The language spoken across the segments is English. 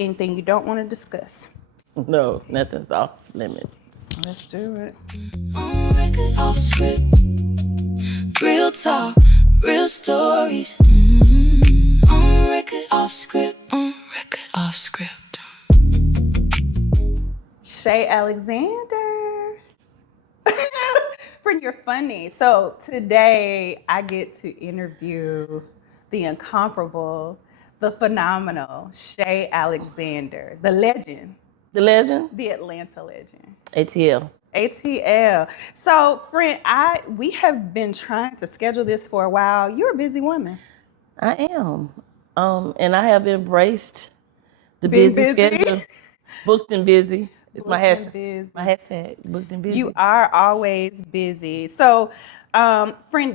Anything you don't want to discuss? No, nothing's off limits. Let's do it. On record, off script. Real talk, real stories. On record, off script. On record, off script. Shay Alexander. Friend, you're funny. So today I get to interview the incomparable, the phenomenal Shay Alexander, the legend, The legend? the Atlanta legend. ATL. ATL. So, friend, we have been trying to schedule this for a while. You're a busy woman. I am. And I have embraced the Being busy busy. schedule. Booked and busy. It's my Booked and hashtag. busy. My hashtag, booked and busy. You are always busy. So, friend,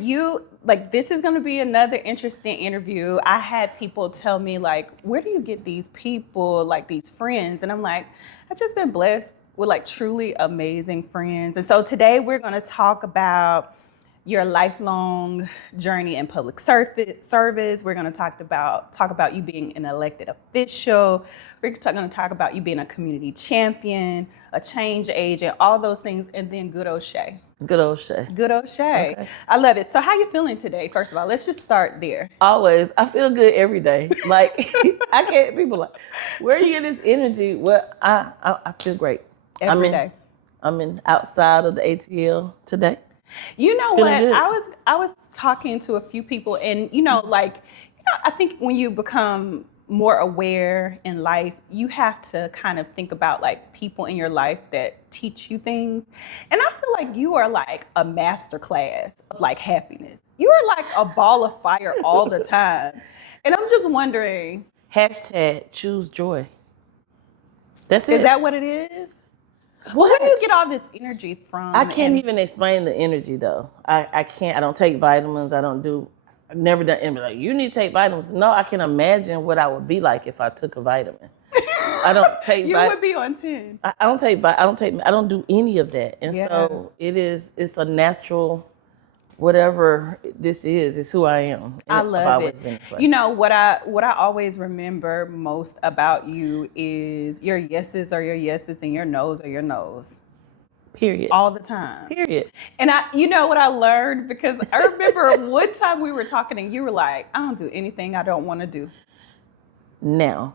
this is going to be another interesting interview. I had people tell me, like, where do you get these people, like these friends? And I'm like, I've just been blessed with like truly amazing friends. And so today we're going to talk about your lifelong journey in public service. We're going to talk about you being an elected official. We're going to talk about you being a community champion, a change agent, all those things, and then good old Shay. Good old Shay. Good old Shay. Okay. I love it. So how you feeling today? First of all, let's just start there. Always. I feel good every day. Like, I can't, people like, where you get this energy? Well, I feel great. Every day. I'm in outside of the ATL today. You know Feeling what? good. I was talking to a few people, and I think when you become more aware in life, you have to kind of think about like people in your life that teach you things. And I feel like you are like a master class of like happiness. You are like a ball of fire all the time. And I'm just wondering, Hashtag choose joy. That's it. is that what it is? Well, where do you get all this energy from? I can't even explain the energy though. I can't. I don't take vitamins. I've never done anything like, you need to take vitamins. No, I can imagine what I would be like if I took a vitamin. I don't take You would be on 10. I don't do any of that. And so it's a natural, whatever this is, it's who I am. I I've love always it. been this way. You know, what I always remember most about you is your yeses are your yeses and your nos are your nos. Period. All the time. Period. And you know what I learned? Because I remember one time we were talking and you were like, I don't do anything I don't want to do. Now,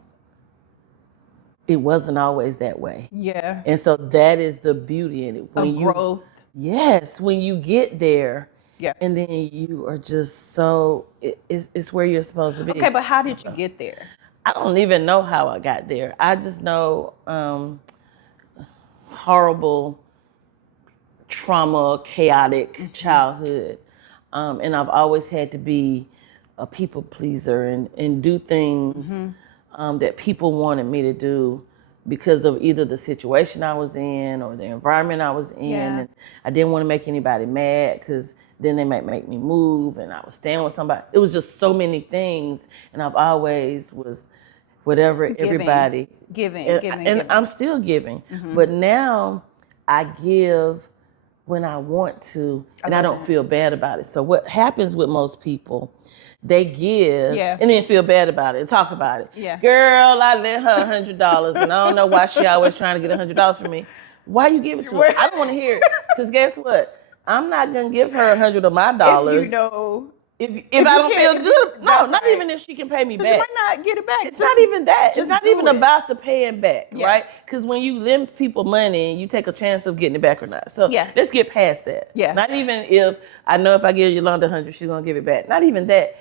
it wasn't always that way. Yeah. And so that is the beauty in it. Growth. Yes, when you get there, Yeah. and then you are just so, it's where you're supposed to be. Okay, but how did you get there? I don't even know how I got there. I just know horrible, trauma, chaotic childhood. And I've always had to be a people pleaser and do things that people wanted me to do because of either the situation I was in or the environment I was in. Yeah. And I didn't want to make anybody mad because then they might make me move and I was staying with somebody. It was just so many things. And I've always was whatever everybody. Giving. And I'm still giving. But now I give when I want to, and I don't feel bad about it. So what happens with most people, they give and then feel bad about it and talk about it. Yeah. Girl, I lent her $100 and I don't know why she always trying to get $100 from me. Why you give it to her? I don't want to hear it. Because guess what? I'm not going to give her 100 of my dollars. If you know. If I don't feel good, no, not even if she can pay me back. You might not get it back. It's not even that. It's not even it. about the paying back, right? Because when you lend people money, you take a chance of getting it back or not. So let's get past that. Yeah. Not even if I know if I give Yolanda 100, she's gonna give it back. Not even that.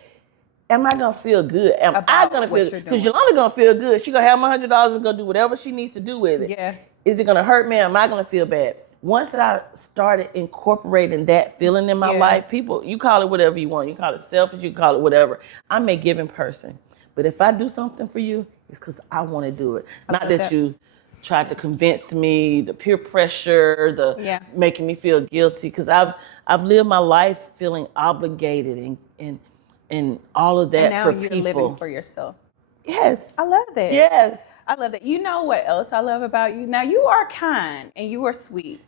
Am I gonna feel good? Am I gonna feel good? Because Yolanda gonna feel good. She gonna have my $100 and go do whatever she needs to do with it. Yeah. Is it gonna hurt me? Am I gonna feel bad? Once I started incorporating that feeling in my life, people, you call it whatever you want. You call it selfish, you call it whatever. I'm a giving person. But if I do something for you, it's because I want to do it. Not that you tried to convince me, the peer pressure, the making me feel guilty. Because I've lived my life feeling obligated and all of that and now for you're people. Living for yourself. Yes. I love that. Yes. I love that. You know what else I love about you? Now, you are kind and you are sweet.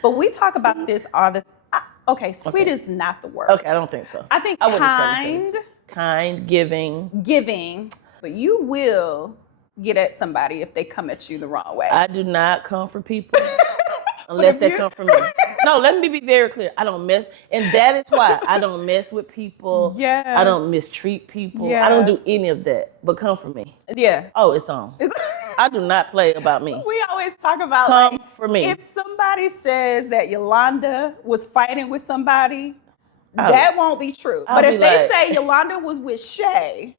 But we talk about this all the time. Sweet is not the word. Okay, I don't think so. I think kind, giving. But you will get at somebody if they come at you the wrong way? I do not come for people unless they come for me. No, let me be very clear. I don't mess, and that is why I don't mess with people. Yeah. I don't mistreat people. Yeah. I don't do any of that. But come for me. Yeah. Oh, it's on. I do not play about me. We always talk about Come for me. If somebody says that Yolanda was fighting with somebody, that won't be true. But if they say Yolanda was with Shay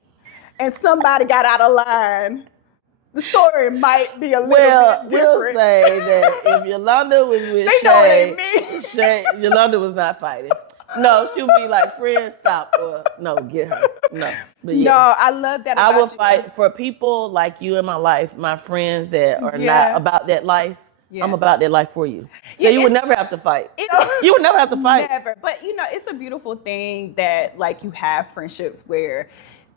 and somebody got out of line, the story might be a little bit different. We'll say that if Yolanda was with they know it ain't me. Shay, Yolanda was not fighting. No, she'll be like, friend, stop. Or, no, get her. No. But yes. No, I love that about I will you. fight for people like you in my life, my friends that are not about that life. Yeah. I'm about that life for you. So you would never have to fight. You would never have to fight. Never. But, it's a beautiful thing that, like, you have friendships where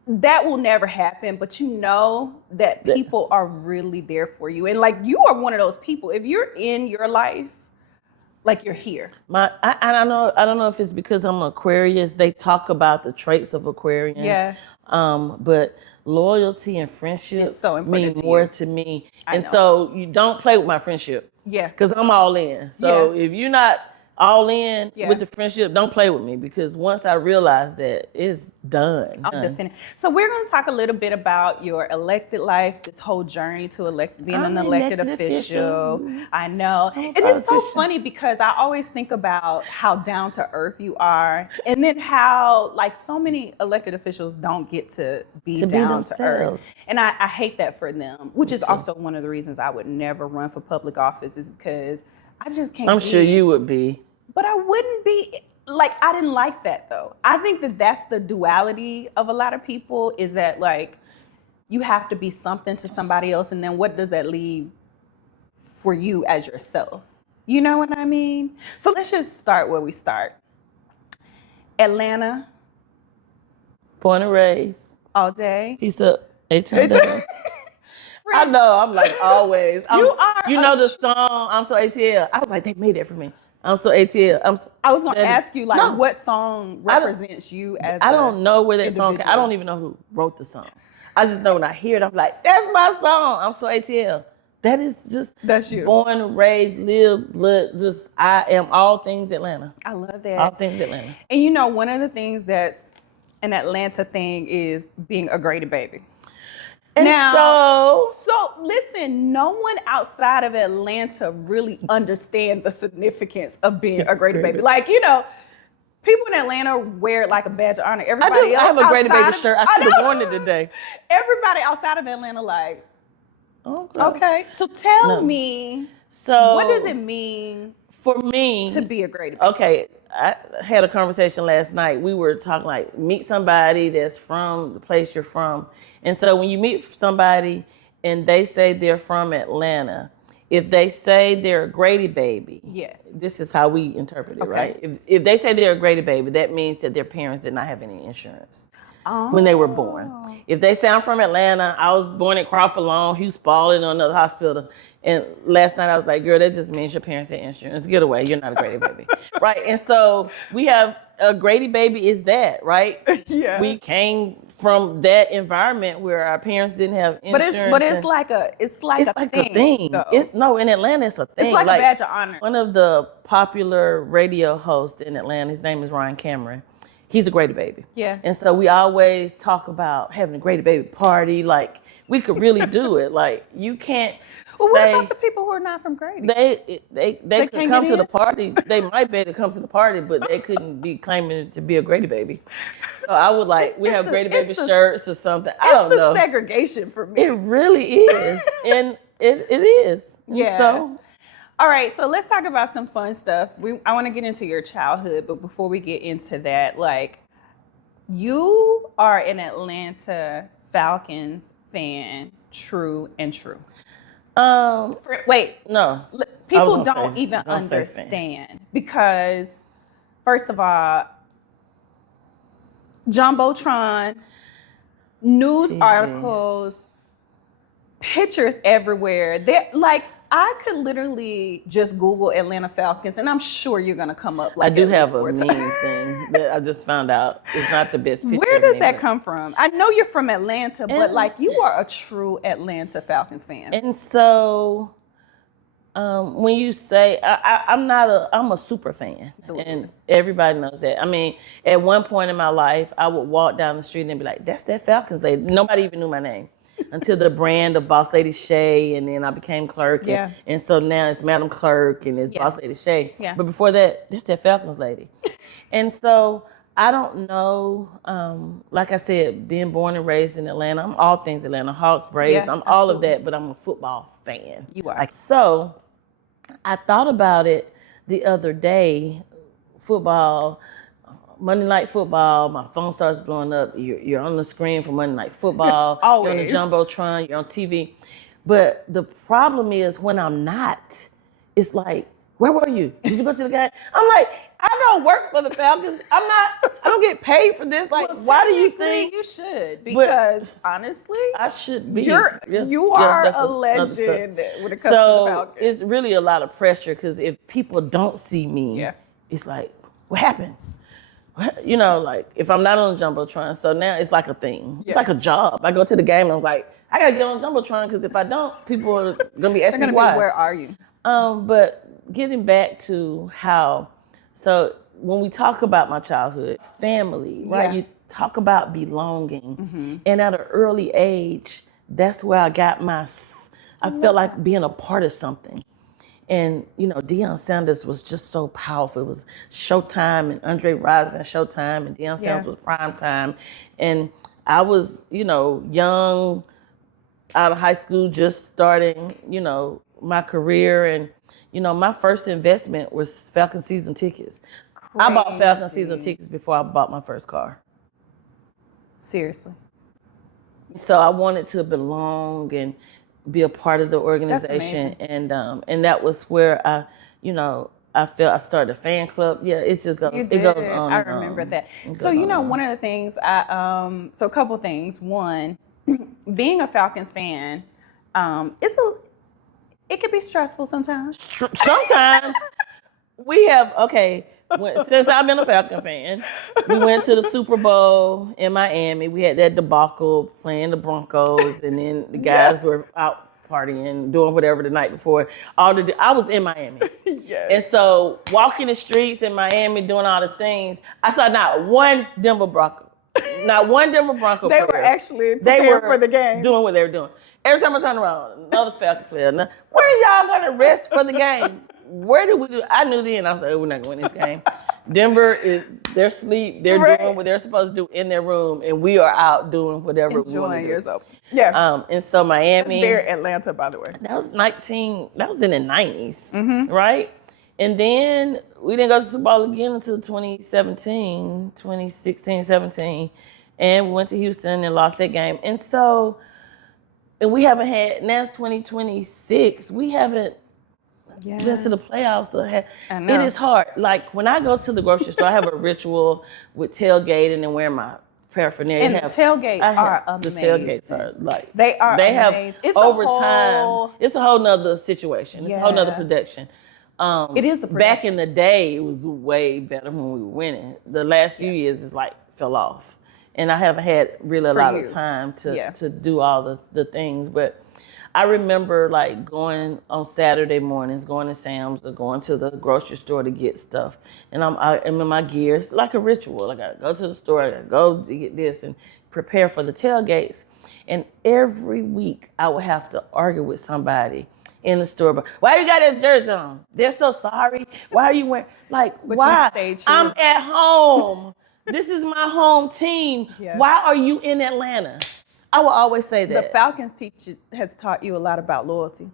that will never happen, but you know that people are really there for you. And, like, you are one of those people. If you're in your life, like, you're here. I don't know if it's because I'm Aquarius. They talk about the traits of Aquarians. Yeah. But loyalty and friendship mean more to me. And so you don't play with my friendship. Yeah. Because I'm all in. So if you're not all in with the friendship, don't play with me, because once I realize that, it's done. So we're going to talk a little bit about your elected life, this whole journey to being an elected official. I know. And it's so funny because I always think about how down to earth you are, and then how, like, so many elected officials don't get to be down to earth. And I hate that for them, which is also one of the reasons I would never run for public office, is because I just can't. I'm sure you would be. But I wouldn't be, like, I didn't like that, though. I think that that's the duality of a lot of people, is that, like, you have to be something to somebody else, and then what does that leave for you as yourself? You know what I mean? So let's just start where we start. Atlanta. Born and raised. All day. Piece up. 18 days. I know, I'm like always. You know the song, I'm So ATL. I was like, they made it for me. I'm So ATL. I was going to ask you, like, what song represents you as I don't know where that song came. I don't even know who wrote the song. I just know when I hear it, I'm like, that's my song. I'm So ATL. That is just, that's you. Born, raised, lived, blood, just, I am all things Atlanta. I love that. All things Atlanta. And one of the things that's an Atlanta thing is being a Grady Baby. And now, so listen, no one outside of Atlanta really understands the significance of being a Grady Baby. Like, people in Atlanta wear it like a badge of honor. Everybody else, I have a Grady Baby shirt. I should have worn it today. Everybody outside of Atlanta, like, okay. So tell me, what does it mean for me to be a Grady Baby? Okay, I had a conversation last night. We were talking, like, meet somebody that's from the place you're from. And so when you meet somebody and they say they're from Atlanta, if they say they're a Grady Baby, yes, this is how we interpret it, right? If they say they're a Grady Baby, that means that their parents did not have any insurance when they were born. If they say, I'm from Atlanta, I was born in Crawford Lawn, Hughes Spalding, or another hospital, and last night I was like, girl, that just means your parents had insurance. Get away, you're not a Grady Baby. Right? And so we have a Grady Baby is that, right? Yeah. We came from that environment where our parents didn't have insurance. But it's like a thing. In Atlanta, it's a thing. It's like a badge of honor. One of the popular radio hosts in Atlanta, his name is Ryan Cameron. He's a Grady Baby. Yeah. And so we always talk about having a Grady Baby party. Like, we could really do it. Like, you can't what about the people who are not from Grady? They could come to the party. They might be able to come to the party, but they couldn't be claiming to be a Grady Baby. So I would we have Grady Baby shirts or something. I don't know. It's the segregation for me. It really is. And it is. Yeah. So, all right, so let's talk about some fun stuff. I want to get into your childhood, but before we get into that, like, you are an Atlanta Falcons fan, true and true. Wait, no. People don't even understand because, first of all, Jumbotron, news articles, pictures everywhere. They're like, I could literally just Google Atlanta Falcons, and I'm sure you're gonna come up like I do at least have a 4 meme times. thing that I just found out. It's not the best picture. Where of does me, that but- come from? I know you're from Atlanta, but And- like you are a true Atlanta Falcons fan. And so, when you say I'm a super fan, Absolutely. and everybody knows that. I mean, at one point in my life, I would walk down the street and be like, "That's that Falcons lady." Nobody even knew my name until the brand of Boss Lady Shay, and then I became Clerk, Yeah. and so now it's Madam Clerk and it's Yeah. Boss Lady Shay. Yeah. But before that, that's that Falcons lady, and so. I don't know, like I said, being born and raised in Atlanta, I'm all things Atlanta, Hawks, Braves, Yeah, I'm all of absolutely. that, but I'm a football fan. You are. Like, so I thought about it the other day, football, Monday Night Football, my phone starts blowing up, you're on the screen for Monday Night Football, you're on the Always. Jumbotron, you're on TV. But the problem is when I'm not, it's like, where were you? Did you go to the game? I'm like, I don't work for the Falcons. I don't get paid for this. Like, Well, why do you technically, think you should? Because honestly, I should be? you are that's a another story. legend when it comes to the So Falcons. it's really a lot of pressure because if people don't see me, Yeah. it's like, what happened? You know, like if I'm not on the Jumbotron, so now it's like a thing. Yeah. It's like a job. I go to the game and I'm like, I gotta get on the Jumbotron because if I don't, people are gonna be They're asking gonna me why. be, where are you? But getting back to how, so when we talk about my childhood, family, right? Yeah. You talk about belonging, and at an early age, that's where I got I felt like being a part of something. And, you know, Deion Sanders was just so powerful. It was Showtime and Andre Rison Showtime and Deion Sanders was prime time. And I was, you know, young, out of high school, just starting, you know, my career. And, you know, my first investment was Falcon season tickets. I bought Falcon season tickets before I bought my first car. Seriously. So I wanted to belong and be a part of the organization, and that was where I, you know, I felt I started a fan club. Yeah, it just goes. You It did. goes on. I and remember on. that. It So goes you on know, and on. one of the things so a couple things. One, being a Falcons fan, it can be stressful sometimes. Sometimes we have since I've been a Falcon fan, we went to the Super Bowl in Miami. We had that debacle playing the Broncos, and then the guys were out partying, doing whatever the night before. I was in Miami. Yes. And so walking the streets in Miami, doing all the things, I saw not one Denver Bronco They player. were actually They preparing were for the game. doing what they were doing. Every time I turn around, another Falcon player. Now, where are y'all going to rest for the game? Where did we do? I knew then. I was like, oh, we're not going to win this game. Denver they're asleep. They're Right. doing what they're supposed to do in their room, and we are out doing whatever we want to Enjoying do. yourself. Yeah. And so Miami. It's very Atlanta, by the way. That was in the 90s, Mm-hmm. right? And then we didn't go to Super Bowl again until 2016, 17. And we went to Houston and lost that game. And so, and we haven't had, now it's 2026, we haven't been to the playoffs. So I know. it is hard. Like when I go to the grocery store, I have a ritual with tailgating and wearing my paraphernalia. And the tailgates are amazing. The tailgates are like They are They have amazing. It's over a whole, time. It's a whole nother situation. It's a whole nother Yeah. production. It is a Back in the day, it was way better when we were winning. The last few years is like fell off, and I haven't had really a lot of time to do all the things. But I remember like going on Saturday mornings, going to Sam's or going to the grocery store to get stuff, and I'm in my gear. It's like a ritual. I gotta go to the store. I gotta go to get this and prepare for the tailgates. And every week I would have to argue with somebody in the store, but why you got that jersey on? They're so sorry. Why are you wearing But why? you stayed true. I'm at home. This is my home team. Yeah. Why are you in Atlanta? I will always say The that. Falcons has taught you a lot about loyalty.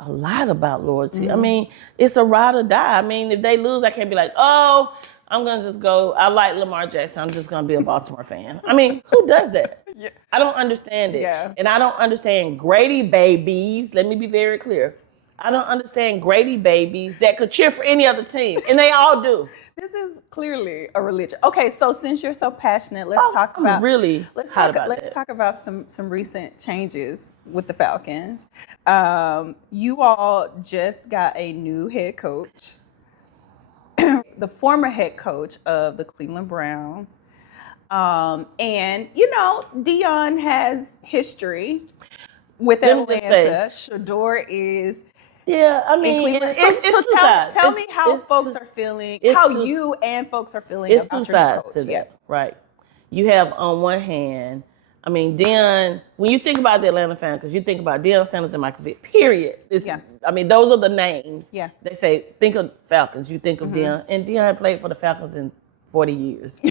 A lot about loyalty. Mm-hmm. I mean, it's a ride or die. I mean, if they lose, I can't be like, oh, I'm gonna just go. I like Lamar Jackson. I'm just gonna be a Baltimore fan. I mean, who does that? Yeah. I don't understand it. Yeah. And I don't understand Grady Babies. Let me be very clear. I don't understand Grady Babies that could cheer for any other team, and they all do. This is clearly a religion. Okay, so since you're so passionate, let's talk I'm about really hot about let's that. talk about some recent changes with the Falcons. You all just got a new head coach, the former head coach of the Cleveland Browns, and you know Dion has history with Let me just Atlanta. Shador is. Yeah, I In mean, Cleveland. it's two sides. Tell me how it's folks two- are feeling, it's how two- you and folks are feeling It's about two your new sides coach. to that, right? You have on one hand, I mean, Deion, when you think about the Atlanta Falcons, you think about Deion Sanders and Michael Vick, period. I mean, those are the names. Yeah. They say, think of Falcons, you think of Deion. And Deion had played for the Falcons in 40 years.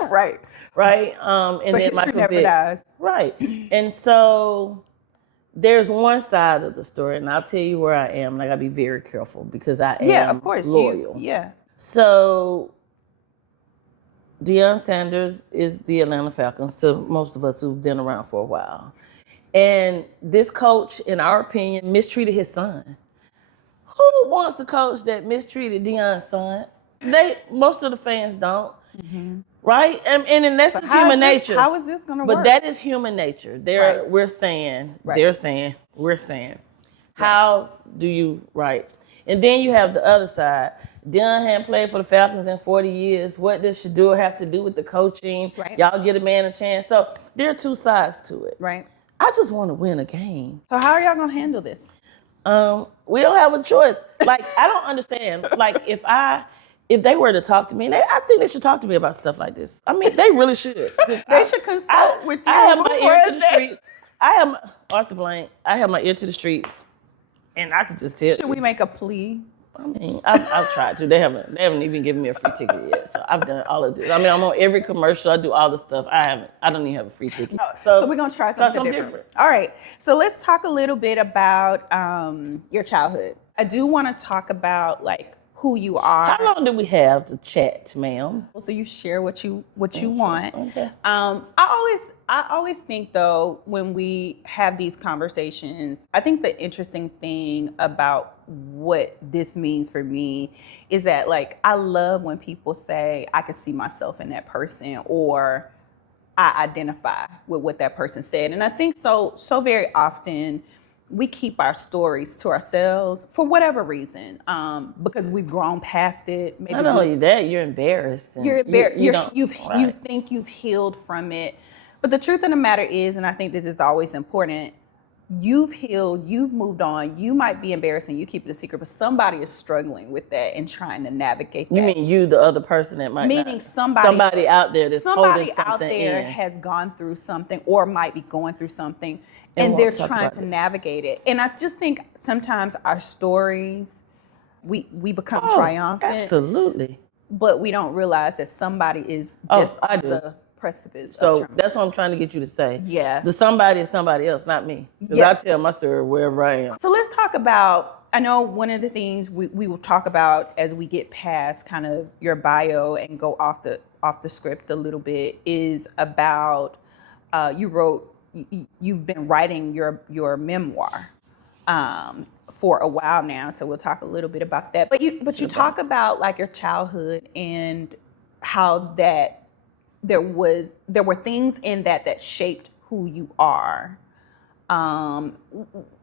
Right. Right? And But then history Michael never Vick. dies. Right. And so there's one side of the story, and I'll tell you where I am, and I gotta be very careful because I am of course. loyal. Yeah. So Deion Sanders is the Atlanta Falcons to most of us who've been around for a while. And this coach, in our opinion, mistreated his son. Who wants a coach that mistreated Deion's son? Most of the fans don't. Right? And that's just human nature. How is this going to work? But that is human nature. Right. We're saying, Right. they're saying, we're saying. How do you, right? And then you have the other side. Deion hadn't played for the Falcons in 40 years. What does Shador have to do with the coaching? Right. Y'all get a man a chance. So there are two sides to it. Right. I just want to win a game. So how are y'all going to handle this? We don't have a choice. Like, I don't understand. Like, if they were to talk to me, and I think they should talk to me about stuff like this. I mean, they really should. They should consult with you. I have my ear to the before streets. Arthur Blank, I have my ear to the streets, and I could just tell. Should we make a plea? I mean, I've tried to. They haven't even given me a free ticket yet. So I've done all of this. I mean, I'm on every commercial. I do all the stuff. I don't even have a free ticket. So we're going to try something different. All right. So let's talk a little bit about your childhood. I do want to talk about like who you are. How long do we have to chat, ma'am? So you share what you want. Okay. I always think though when we have these conversations, I think the interesting thing about what this means for me is that like I love when people say I can see myself in that person or I identify with what that person said. And I think so very often we keep our stories to ourselves for whatever reason, because we've grown past it. Maybe Not only that, you're embarrassed. And you're embarrassed. You right. think you've healed from it, but the truth of the matter is, and I think this is always important, you've healed, you've moved on. You might be embarrassed and you keep it a secret, but somebody is struggling with that and trying to navigate that. You mean you, the other person that might Meaning not. somebody out there that's holding somebody something out there in. has gone through something or might be going through something And and won't they're talk trying about to it. navigate it. And I just think sometimes our stories, we become Oh, triumphant, absolutely. but we don't realize that somebody is Oh, just I on do. the precipice of So triumph. that's what I'm trying to get you to say. Yeah. The somebody is somebody else, not me. Because Yeah. I tell my story wherever I am. So let's talk about, I know one of the things we will talk about as we get past kind of your bio and go off the script a little bit is about, you've been writing your memoir for a while now. So we'll talk a little bit about that. But you talk about like your childhood and how that there were things in that shaped who you are.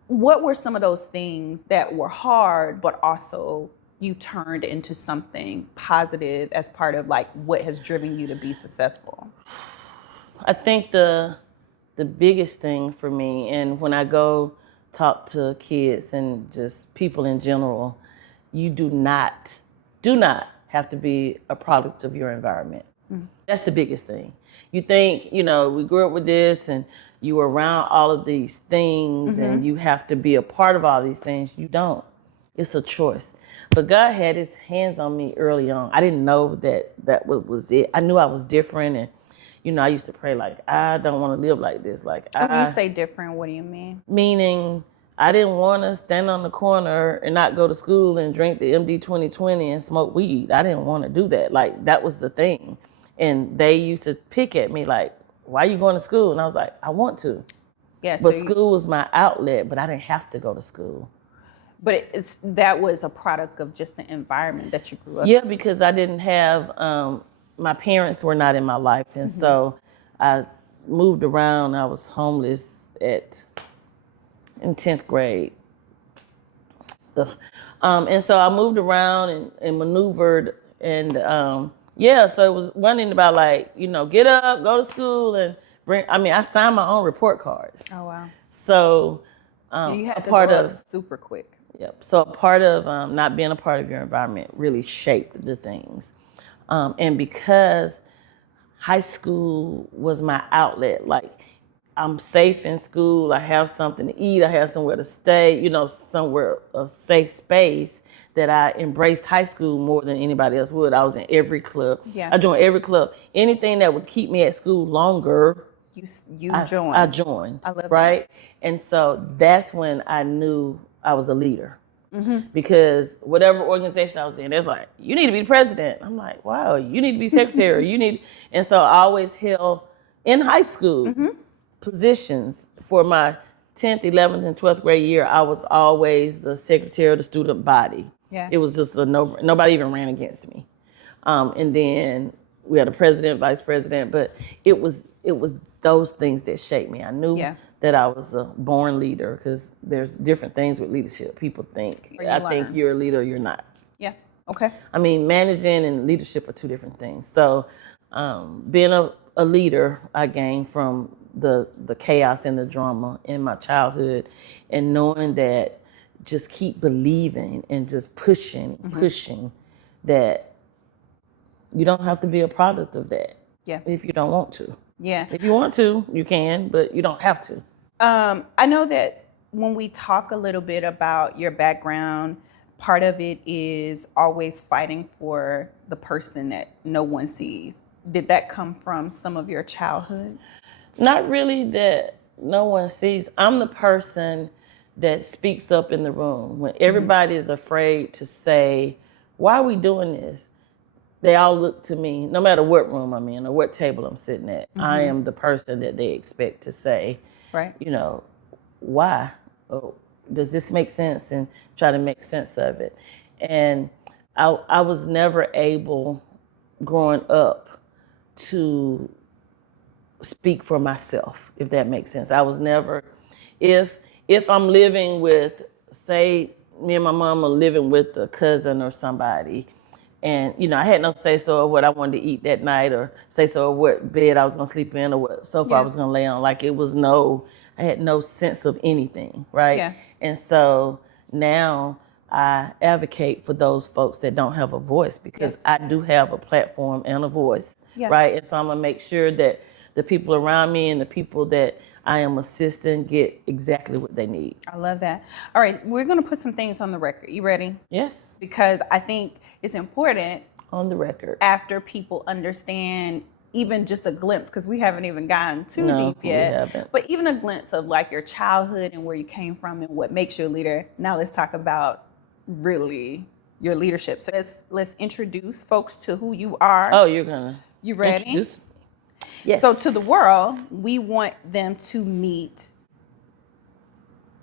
What were some of those things that were hard, but also you turned into something positive as part of like what has driven you to be successful? I think the biggest thing for me, and when I go talk to kids and just people in general, you do not have to be a product of your environment. That's the biggest thing. You think, we grew up with this and you were around all of these things and you have to be a part of all these things. You don't. It's a choice. But God had his hands on me early on. I didn't know that was it. I knew I was different, and I used to pray like, I don't want to live like this. Like, When you say different, what do you mean? Meaning I didn't want to stand on the corner and not go to school and drink the MD 2020 and smoke weed. I didn't want to do that. Like, that was the thing. And they used to pick at me like, why are you going to school? And I was like, I want to. Yeah, But school was my outlet, but I didn't have to go to school. But that was a product of just the environment that you grew up Yeah, because I didn't have, my parents were not in my life. And so I moved around. I was homeless in 10th grade. Ugh. And so I moved around and maneuvered. And yeah, so it was one thing about like, get up, go to school and I signed my own report cards. Oh, wow. So You had a to part grow of up super quick. Yep. So a part of not being a part of your environment really shaped the things. And because high school was my outlet, like I'm safe in school, I have something to eat, I have somewhere to stay, somewhere, a safe space, that I embraced high school more than anybody else would. I was in every club. Yeah. I joined every club. Anything that would keep me at school longer, You joined. I joined. I love right? That. And so that's when I knew I was a leader. Because whatever organization I was in, it's like, you need to be the president. I'm like, wow, you need to be secretary. And so I always held in high school positions for my 10th, 11th, and 12th grade year. I was always the secretary of the student body. Yeah. It was just nobody even ran against me. And then we had a president, vice president, but it was those things that shaped me. I knew that I was a born leader, because there's different things with leadership. People think, think you're a leader, you're not. Yeah, okay. Managing and leadership are two different things. So being a leader, I gained from the chaos and the drama in my childhood, and knowing that just keep believing and just pushing, that you don't have to be a product of that. Yeah. If you don't want to. Yeah. If you want to, you can, but you don't have to. I know that when we talk a little bit about your background, part of it is always fighting for the person that no one sees. Did that come from some of your childhood? Not really that no one sees. I'm the person that speaks up in the room. When everybody is afraid to say, why are we doing this? They all look to me, no matter what room I'm in or what table I'm sitting at. I am the person that they expect to say, right? Why? Oh, does this make sense? And try to make sense of it. And I was never able, growing up, to speak for myself, if that makes sense. I was never, if I'm living with, say, me and my mom are living with a cousin or somebody, and, I had no say-so of what I wanted to eat that night, or say-so of what bed I was going to sleep in, or what sofa I was going to lay on. Like, I had no sense of anything, right? Yeah. And so now I advocate for those folks that don't have a voice, because I do have a platform and a voice, right? And so I'm going to make sure that the people around me and the people that I am assisting get exactly what they need. I love that. All right, we're going to put some things on the record. You ready? Yes. Because I think it's important on the record after people understand even just a glimpse, because we haven't even gotten too deep yet. We haven't. But even a glimpse of like your childhood and where you came from and what makes you a leader. Now let's talk about really your leadership. So let's introduce folks to who you are. Oh, you're gonna. You ready? Introduce me. Yes. So to the world, we want them to meet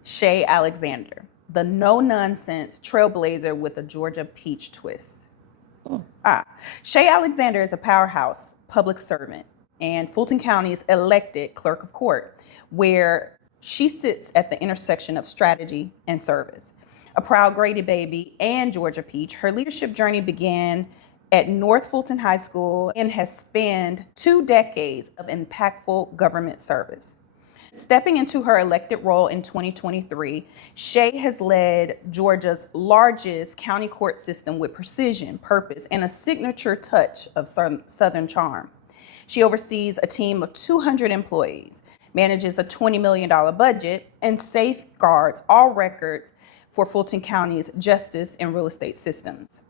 Shay Alexander, the no-nonsense trailblazer with a Georgia peach twist. Shay Alexander is a powerhouse public servant and Fulton County's elected clerk of court, where she sits at the intersection of strategy and service. A proud Grady Baby and Georgia peach, her leadership journey began at North Fulton High School and has spanned 2 decades of impactful government service. Stepping into her elected role in 2023, Shay has led Georgia's largest county court system with precision, purpose, and a signature touch of Southern charm. She oversees a team of 200 employees, manages a $20 million budget, and safeguards all records for Fulton County's justice and real estate systems.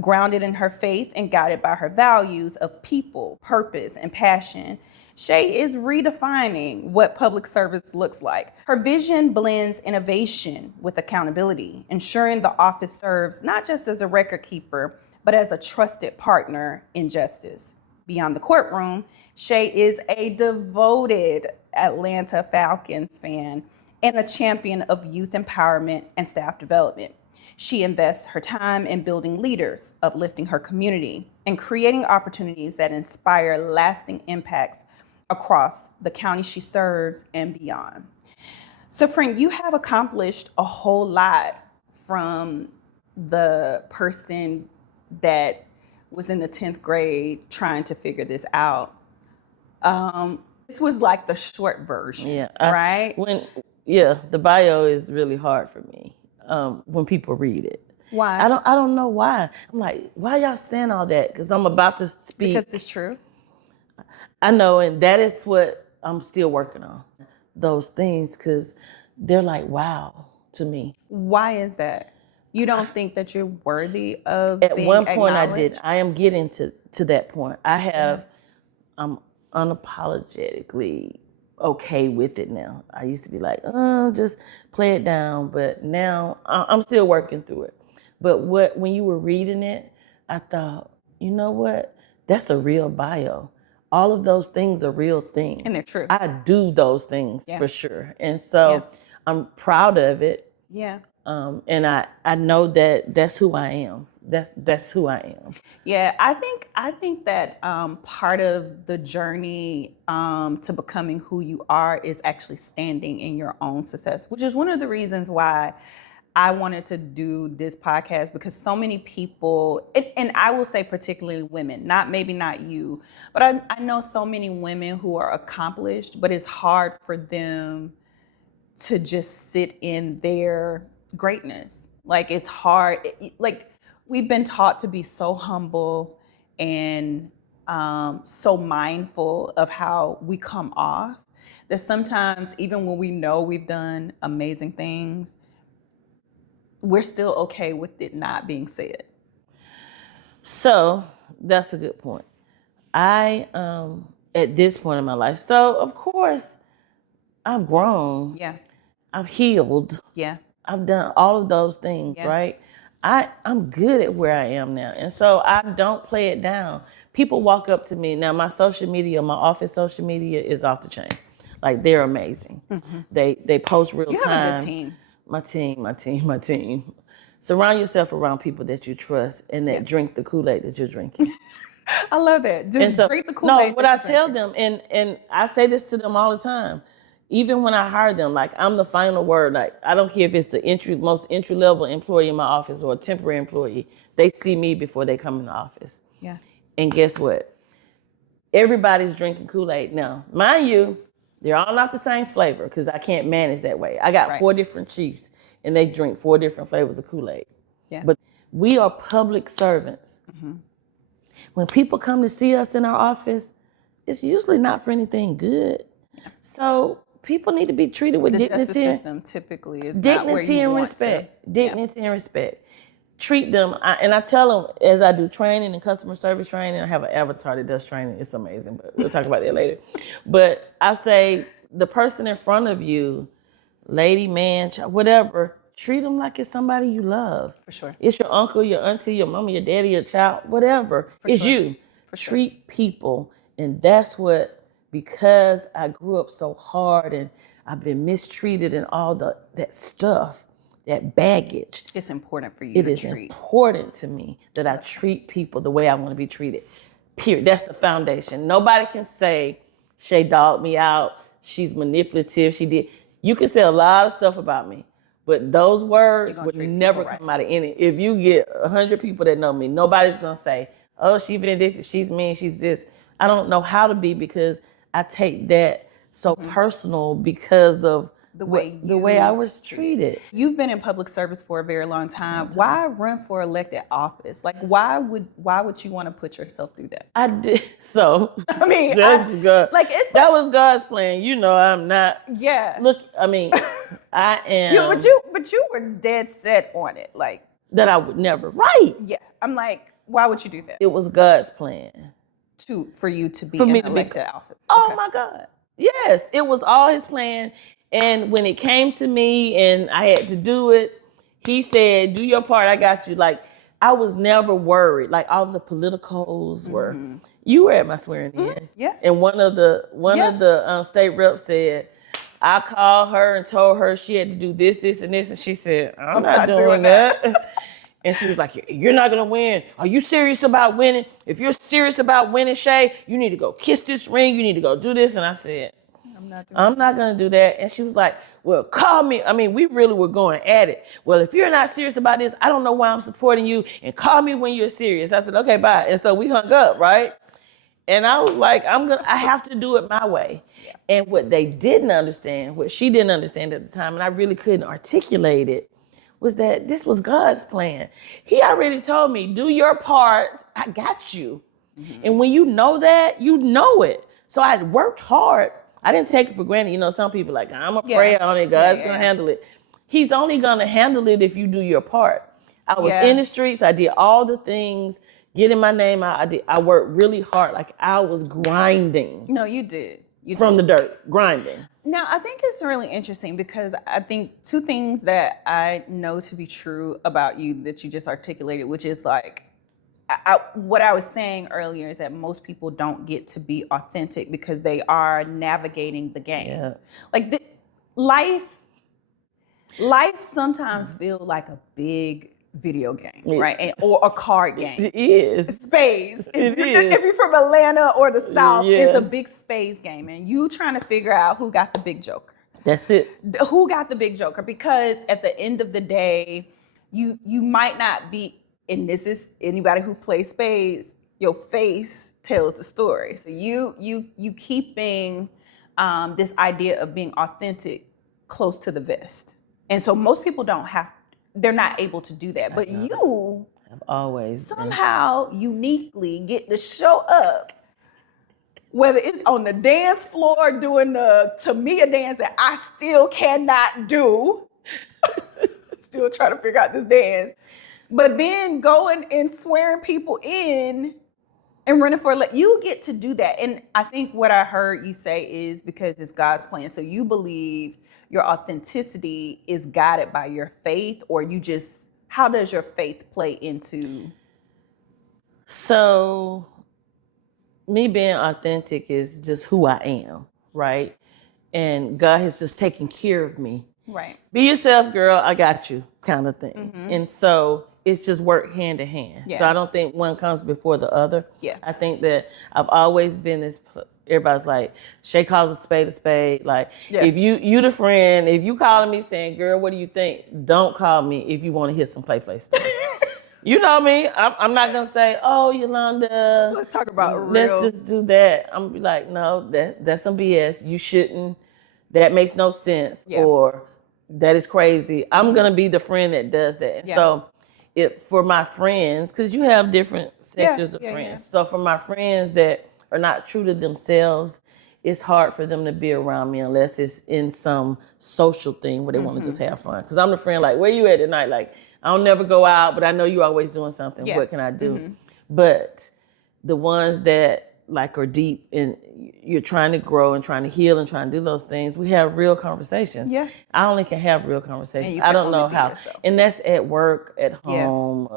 Grounded in her faith and guided by her values of people, purpose, and passion, Shay is redefining what public service looks like. Her vision blends innovation with accountability, ensuring the office serves not just as a record keeper, but as a trusted partner in justice. Beyond the courtroom, Shay is a devoted Atlanta Falcons fan and a champion of youth empowerment and staff development. She invests her time in building leaders, uplifting her community, and creating opportunities that inspire lasting impacts across the county she serves and beyond. So, friend, you have accomplished a whole lot from the person that was in the 10th grade trying to figure this out. This was like the short version, right? The bio is really hard for me when people read it. Why? I don't know why. I'm like, why y'all saying all that? Because I'm about to speak. Because it's true. I know, and that is what I'm still working on. Those things, because they're like, wow, to me. Why is that? You don't think that you're worthy of At being one point I did. acknowledged? I am getting to that point. I'm unapologetically okay with it now. I used to be like, just play it down, but now I'm still working through it. But when you were reading it, I thought, you know what? That's a real bio. All of those things are real things. And they're true. I do those things for sure. And so I'm proud of it. Yeah. And I know that that's who I am. That's who I am. Yeah, I think that part of the journey to becoming who you are is actually standing in your own success, which is one of the reasons why I wanted to do this podcast, because so many people, and I will say particularly women, maybe not you, but I know so many women who are accomplished, but it's hard for them to just sit in their greatness. Like, it's hard. Like, we've been taught to be so humble and so mindful of how we come off that sometimes, even when we know we've done amazing things, we're still okay with it not being said. So that's a good point. I at this point in my life, so of course I've grown. Yeah. I've healed. Yeah. I've done all of those things, right? I'm good at where I am now. And so I don't play it down. People walk up to me. Now, my social media, my office social media is off the chain. Like, they're amazing. Mm-hmm. They post real time. You have a good team. My team. Surround yourself around people that you trust and that drink the Kool-Aid that you're drinking. I love that. Just drink the Kool-Aid. No, what I tell them, and I say this to them all the time, even when I hire them, like, I'm the final word. Like, I don't care if it's the most entry level employee in my office or a temporary employee. They see me before they come in the office. Yeah. And guess what? Everybody's drinking Kool-Aid. Now, mind you, they're all not the same flavor, because I can't manage that way. I got 4 different chiefs, and they drink 4 different flavors of Kool-Aid. Yeah. But we are public servants. Mm-hmm. When people come to see us in our office, it's usually not for anything good. Yeah. So people need to be treated with dignity. The justice system typically is dignity and respect. Dignity and respect. Treat them, and I tell them, as I do training and customer service training, I have an avatar that does training. It's amazing, but we'll talk about that later. But I say, the person in front of you, lady, man, child, whatever, treat them like it's somebody you love. For sure. It's your uncle, your auntie, your mama, your daddy, your child, whatever. It's you. For sure. Treat people, and that's what, because I grew up so hard and I've been mistreated and all that stuff, that baggage. It's important for you to treat. It is important to me that I treat people the way I want to be treated. Period. That's the foundation. Nobody can say, Shay dogged me out, she's manipulative, she did. You can say a lot of stuff about me, but those words would never come out of any. If you get 100 people that know me, nobody's going to say, oh, she's vindictive, she's mean, she's this. I don't know how to be, because I take that so personal because of the way I was treated. You've been in public service for a very long time. Why run for elected office? Like, why would you want to put yourself through that? I did. So I mean, that's God. Like, that was God's plan. You know, I'm not. Yeah. Look, I mean, I am. But you were dead set on it, like that I would never. Right. Yeah. I'm like, why would you do that? It was God's plan for you to be in elected office. Oh my God. Yes, it was all His plan. And when it came to me and I had to do it, He said, do your part, I got you. Like, I was never worried. Like, all the politicals were, you were at my swearing in. Yeah. And one of the state reps said, I called her and told her she had to do this, this, and this, and she said, I'm not doing that. And she was like, you're not going to win. Are you serious about winning? If you're serious about winning, Shay, you need to go kiss this ring. You need to go do this. And I said, I'm not going to do that. And she was like, well, call me. I mean, we really were going at it. Well, if you're not serious about this, I don't know why I'm supporting you. And call me when you're serious. I said, okay, bye. And so we hung up, right? And I was like, I have to do it my way. Yeah. And what they didn't understand, what she didn't understand at the time, and I really couldn't articulate it, was that this was God's plan. He already told me, do your part, I got you. Mm-hmm. And when you know that, you know it. So I worked hard. I didn't take it for granted. You know, some people like, I'm going to pray on it. God's going to handle it. He's only going to handle it if you do your part. I was in the streets. I did all the things, getting my name out. I worked really hard. Like I was grinding. No, you did. From the dirt, grinding. Now, I think it's really interesting because I think two things that I know to be true about you that you just articulated, which is like, what I was saying earlier is that most people don't get to be authentic because they are navigating the game. Yeah. Like life sometimes feels like a big video game, right? Or a card game. It is. Spades. If you're from Atlanta or the South, it's a big spades game. And you trying to figure out who got the big joker. That's it. Who got the big joker? Because at the end of the day, you might not be, and this is anybody who plays spades, your face tells the story. So you keeping this idea of being authentic close to the vest. And so most people they're not able to do that. But you have always somehow uniquely get to show up, whether it's on the dance floor doing the Tamia dance that I still cannot do. Still trying to figure out this dance. But then going and swearing people in and running for you get to do that. And I think what I heard you say is because it's God's plan. So you believe your authenticity is guided by your faith, or how does your faith play into? So me being authentic is just who I am, right? And God has just taken care of me. Right. Be yourself, girl, I got you kind of thing. Mm-hmm. And so it's just work hand in hand. Yeah. So I don't think one comes before the other. Yeah. I think that I've always been this, everybody's like, Shay calls a spade a spade. Like, if you the friend, if you calling me saying, girl, what do you think? Don't call me if you want to hear some play stuff. You know me. I'm not going to say, oh, Yolanda. Let's talk about Let's just do that. I'm going to be like, no, that's some BS. You shouldn't. That makes no sense. Yeah. Or that is crazy. I'm going to be the friend that does that. Yeah. So for my friends, because you have different sectors of friends. So for my friends that are not true to themselves, it's hard for them to be around me unless it's in some social thing where they want to just have fun. Because I'm the friend, like, where you at tonight? Like, I'll never go out, but I know you're always doing something. Yeah. What can I do? Mm-hmm. But the ones that like are deep and you're trying to grow and trying to heal and trying to do those things, we have real conversations. Yeah. I only can have real conversations. I don't know how. Yourself. And that's at work, at home.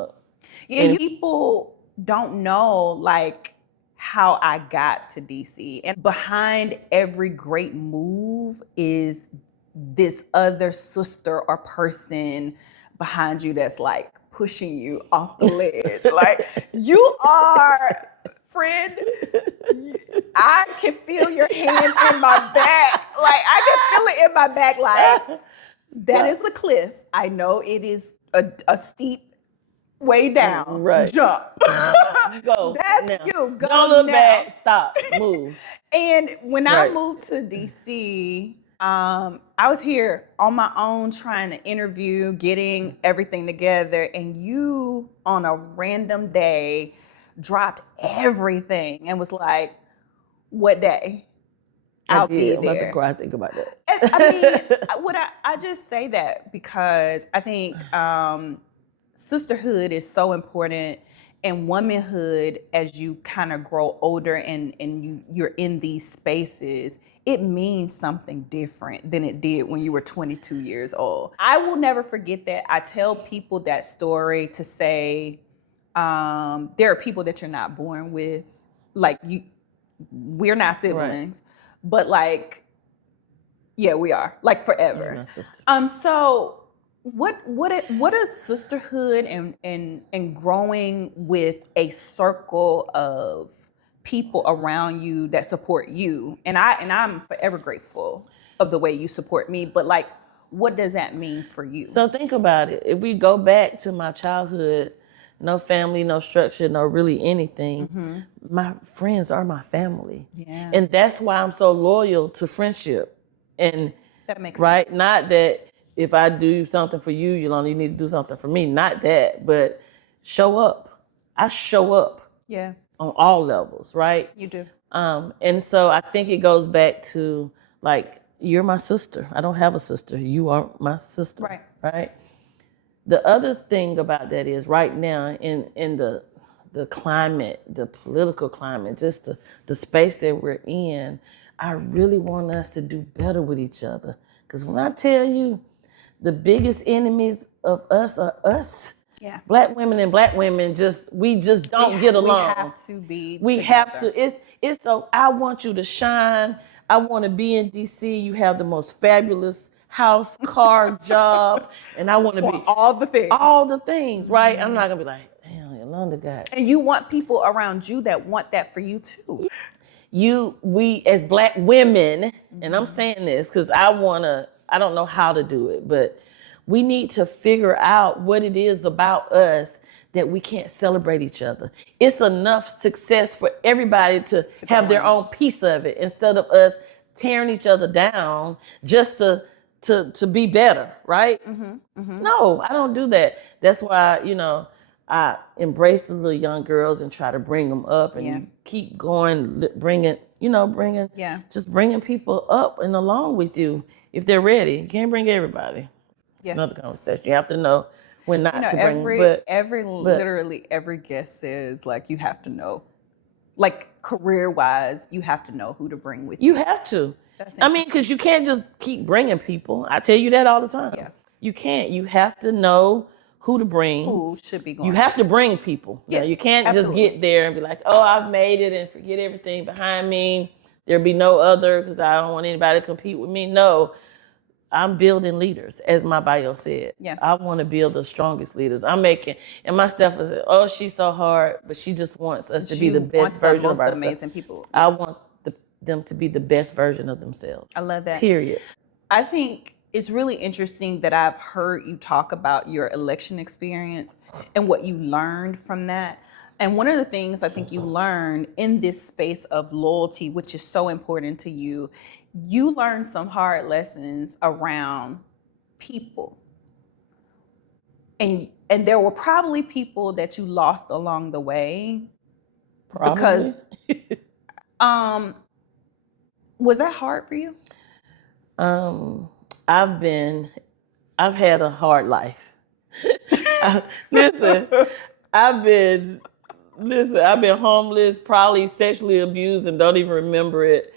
Yeah, people don't know like how I got to DC. And behind every great move is this other sister or person behind you that's like pushing you off the ledge. Like, you are, friend, I can feel your hand in my back. Like, I can feel it in my back. Like, that is a cliff. I know it is a steep way down. Right. Jump. Go. That's now. you. Go Don't look now. back. Stop. Move. And when I moved to DC, I was here on my own trying to interview, getting everything together. And you, on a random day, dropped everything and was like, what day? I'll be there. I'm about to cry. I think about that. And, I mean, I just say that because I think sisterhood is so important, and womanhood, as you kind of grow older and you're in these spaces, it means something different than it did when you were 22 years old. I will never forget that. I tell people that story to say, there are people that you're not born with. Like, we're not siblings, but like, Yeah, we are. Like You're forever. my sister. So what is sisterhood and growing with a circle of people around you that support you? And I'm forever grateful of the way you support me, but like what does that mean for you? So think about it. If we go back to my childhood, no family, no structure, no really anything, my friends are my family. Yeah. And that's why I'm so loyal to friendship. And That makes right, sense. not that if I do something for you, you only need to do something for me. Not that, but show up. I show up Yeah, on all levels, right? you do. And so I think it goes back to like, you're my sister. I don't have a sister. You are my sister. Right. Right. The other thing about that is right now in the climate, the political climate, just the space that we're in, I really want us to do better with each other. Because when I tell you the biggest enemies of us are us, Yeah. Black women and black women we just don't get along. We have to be We together. have to. It's so I want you to shine. I want to be in DC. You have the most fabulous house, car, job, and I want to be all the things. all the things, right? I'm not gonna be like, damn, Yolanda got. And you want people around you that want that for you too. We as black women, and I'm saying this because I don't know how to do it, but we need to figure out what it is about us that we can't celebrate each other. It's enough success for everybody to have their own piece of it instead of us tearing each other down just to be better, right? No, I don't do that. That's why, I embrace the little young girls and try to bring them up and you keep going, bringing people up and along with you if they're ready. You can't bring everybody. It's another conversation. You have to know when not to bring them. Literally every guest says like you have to know, like career-wise, you have to know who to bring with you. You have to. I mean, because you can't just keep bringing people. I tell you that all the time. Yeah. You can't. You have to know who to bring. Who should be going. You have to bring people. Yes, you can't absolutely. just get there and be like, oh, I've made it and forget everything behind me. There'll be no other because I don't want anybody to compete with me. No, I'm building leaders, as my bio said. Yeah. I want to build the strongest leaders. And my staff is, oh, she's so hard, but she just wants us to be the best version of ourselves. Amazing people. I want them to be the best version of themselves. I love that. Period. I think it's really interesting that I've heard you talk about your election experience and what you learned from that. And one of the things I think you learned in this space of loyalty, which is so important to you, you learned some hard lessons around people. And there were probably people that you lost along the way. Probably. Because was that hard for you? I've had a hard life. I've been homeless, probably sexually abused and don't even remember it.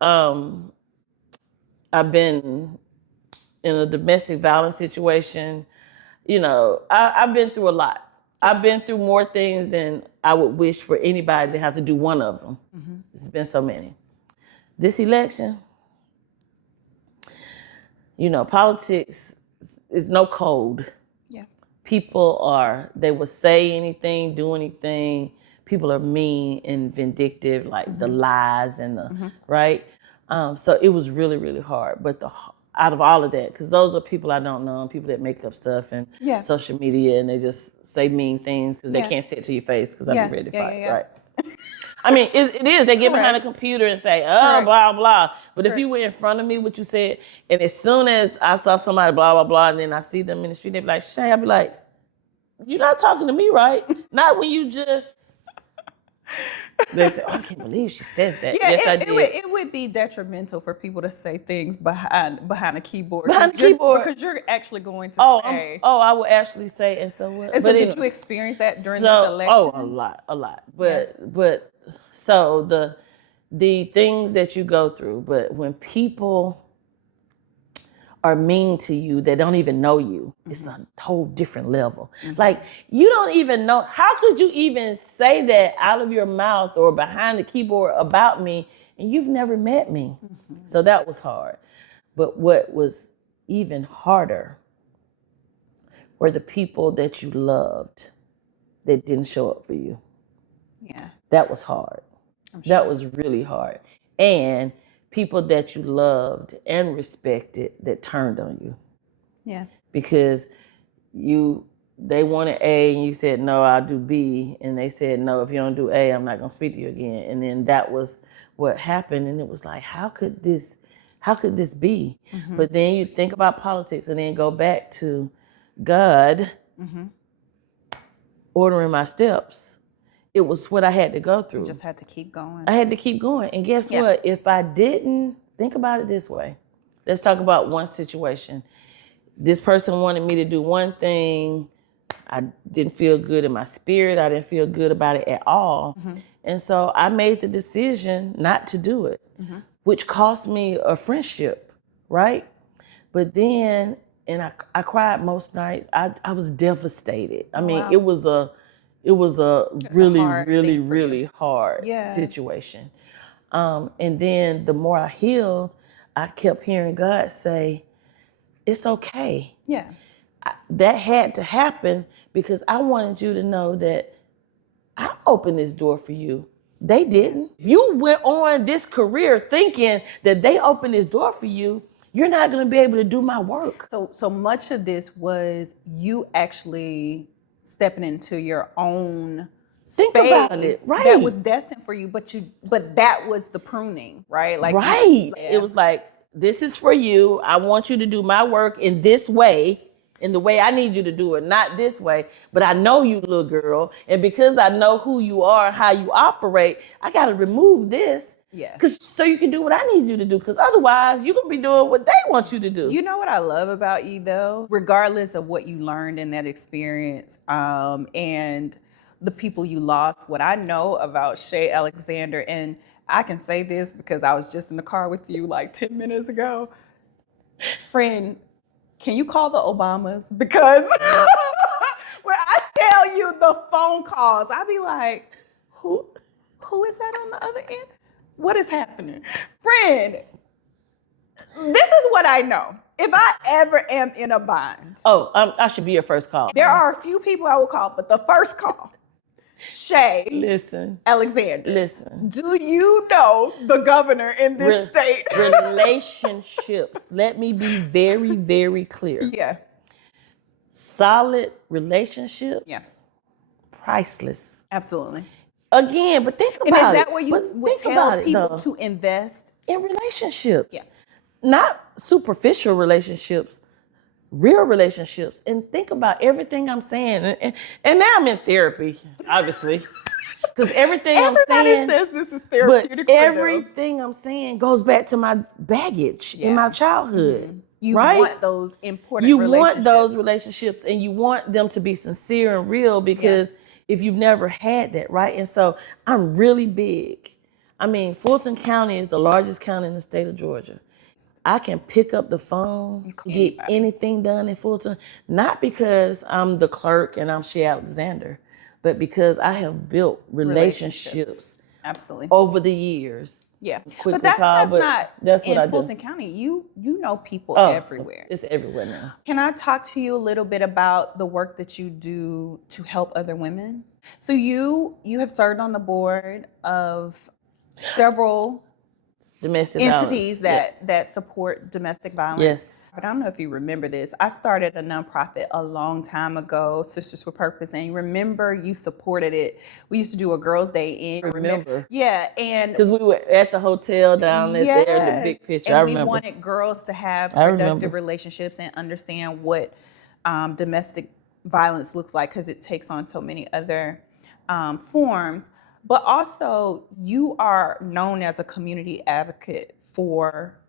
I've been in a domestic violence situation. I've been through a lot. I've been through more things than I would wish for anybody to have to do one of them. Mm-hmm. It's been so many. This election, politics is no code. Yeah. They will say anything, do anything. People are mean and vindictive, like the lies and the, right? So it was really, really hard. But out of all of that, because those are people I don't know and people that make up stuff and social media and they just say mean things because they can't say it to your face because I'm ready to fight, right? I mean, it is. They get behind a computer and say, oh, blah, blah. But if you were in front of me, what you said, and as soon as I saw somebody, blah, blah, blah, and then I see them in the street, they'd be like, Shay, I'd be like, you're not talking to me, right? Not when you just... They say, oh, I can't believe she says that. Yeah, yes, I did. It would be detrimental for people to say things behind a keyboard. Behind the keyboard. Because you're actually going to say. I would actually say, and so what? And so did you experience that during this election? Oh, a lot. But so the things that you go through, but when people are mean to you that don't even know you, it's a whole different level. Like, you don't even know, how could you even say that out of your mouth or behind the keyboard about me and you've never met me? So that was hard. But what was even harder were the people that you loved that didn't show up for you. Yeah. That was hard. I'm That sure. was really hard. And people that you loved and respected that turned on you. Yeah. Because they wanted A and you said, no, I'll do B. And they said, no, if you don't do A, I'm not going to speak to you again. And then that was what happened. And it was like, how could this be? Mm-hmm. But then you think about politics and then go back to God Mm-hmm. ordering my steps. It was what I had to go through. You just had to keep going. I had to keep going. And guess Yeah. what? If I didn't, think about it this way. Let's talk about one situation. This person wanted me to do one thing. I didn't feel good in my spirit. I didn't feel good about it at all. Mm-hmm. And so I made the decision not to do it, Mm-hmm. which cost me a friendship, right? But then, and I cried most nights. I was devastated. I mean, wow. it was a It's really, a hard really, thing for you. really hard Yeah. situation. And then the more I healed, I kept hearing God say, it's okay. Yeah. That had to happen because I wanted you to know that I opened this door for you. They didn't. You went on this career thinking that they opened this door for you. You're not going to be able to do my work. So much of this was you actually stepping into your own Think space about it, right? that was destined for you, but that was the pruning, right? Like right. Yeah. It was like, this is for you. I want you to do my work in this way, in the way I need you to do it, not this way. But I know you, little girl. And because I know who you are, how you operate, I got to remove this. Yeah. So you can do what I need you to do. Because otherwise, you're going to be doing what they want you to do. You know what I love about you, though? Regardless of what you learned in that experience and the people you lost, what I know about Shay Alexander, and I can say this because I was just in the car with you like 10 minutes ago. Friend, can you call the Obamas? Because when I tell you the phone calls, I be like, who is that on the other end? What is happening? Friend, this is what I know. If I ever am in a bind. Oh, I should be your first call. There are a few people I will call, but the first call, Shay Listen. Alexander. Listen. Do you know the governor in this state? Relationships. Let me be very, very clear. Yeah. Solid relationships. Yeah. Priceless. Absolutely. Again, but think about it. And is that what you would tell people to invest in relationships? Yeah. Not superficial relationships, real relationships. And think about everything I'm saying. And now I'm in therapy, obviously. Because everything I'm saying. Everybody says this is therapeutic. But everything I'm saying goes back to my baggage in my childhood. Mm-hmm. You right? want those important relationships. You want those relationships and you want them to be sincere and real because if you've never had that, right? And so I'm really big. I mean, Fulton County is the largest county in the state of Georgia. I can pick up the phone, get anything done in Fulton, not because I'm the clerk and I'm Shay Alexander, but because I have built relationships. Absolutely. Over the years. Yeah. But that's not that's what in I do. Fulton County. You know people everywhere. It's everywhere now. Can I talk to you a little bit about the work that you do to help other women? So you have served on the board of several domestic entities violence. that support domestic violence. Yes. But I don't know if you remember this. I started a nonprofit a long time ago, Sisters with Purpose, and you remember you supported it. We used to do a girls' day in. Remember? Yeah, and because we were at the hotel down there in the big picture. And I remember. we wanted girls to have productive relationships and understand what domestic violence looks like because it takes on so many other forms. But also, you are known as a community advocate for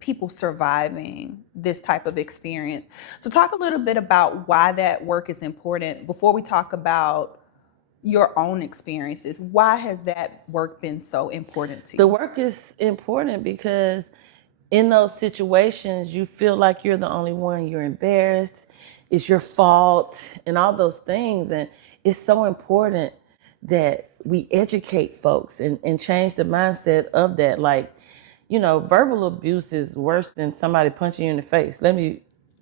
people surviving this type of experience. So talk a little bit about why that work is important before we talk about your own experiences. Why has that work been so important to you? The work is important because in those situations, you feel like you're the only one, you're embarrassed, it's your fault, and all those things. And it's so important that we educate folks and change the mindset of that. Like, verbal abuse is worse than somebody punching you in the face.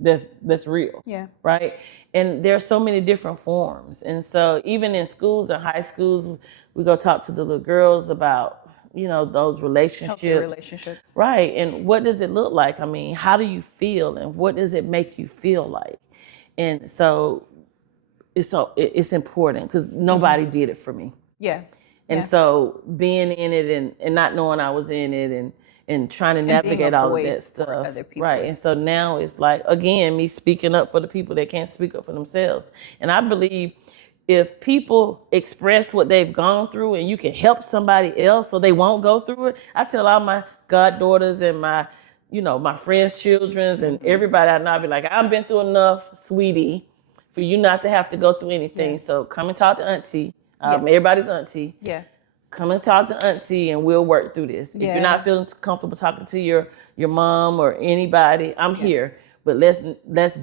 That's real. Yeah. Right. And there are so many different forms. And so even in schools and high schools, we go talk to the little girls about, those relationships. Healthy relationships. Right. And what does it look like? I mean, how do you feel and what does it make you feel like? And so it's important because nobody did it for me. Yeah. And so being in it and not knowing I was in it and trying to navigate all of that stuff. Right. And so now it's like, again, me speaking up for the people that can't speak up for themselves. And I believe if people express what they've gone through and you can help somebody else so they won't go through it. I tell all my goddaughters and my friends' children and everybody I know, I be like, I've been through enough, sweetie, for you not to have to go through anything. Yeah. So come and talk to auntie. Everybody's auntie. Yeah. Come and talk to auntie and we'll work through this. Yeah. If you're not feeling comfortable talking to your mom or anybody, I'm here. But let's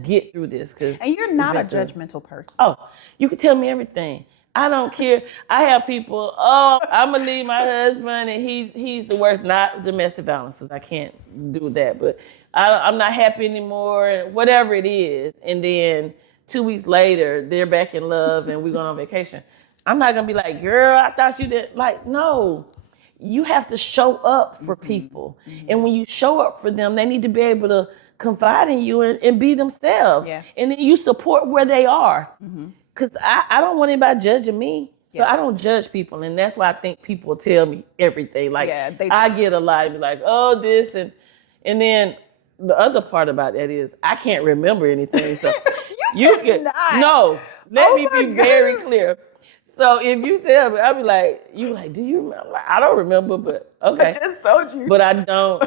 get through this. And you're not a judgmental person. Oh, you can tell me everything. I don't care. I have people, I'm going to leave my husband and he's the worst. Not domestic violence. I can't do that. But I'm not happy anymore, whatever it is. And then 2 weeks later, they're back in love and we're going on vacation. I'm not going to be like, girl, I thought you did. Like, no, you have to show up for people. Mm-hmm. And when you show up for them, they need to be able to confide in you and be themselves. Yeah. And then you support where they are. Because I don't want anybody judging me. So I don't judge people. And that's why I think people tell me everything. Like, I get a lot of like, this. And then the other part about that is I can't remember anything. So you can. No, let me be very clear. So if you tell me, I'll be like, do you remember? Like, I don't remember, but okay. I just told you. But I don't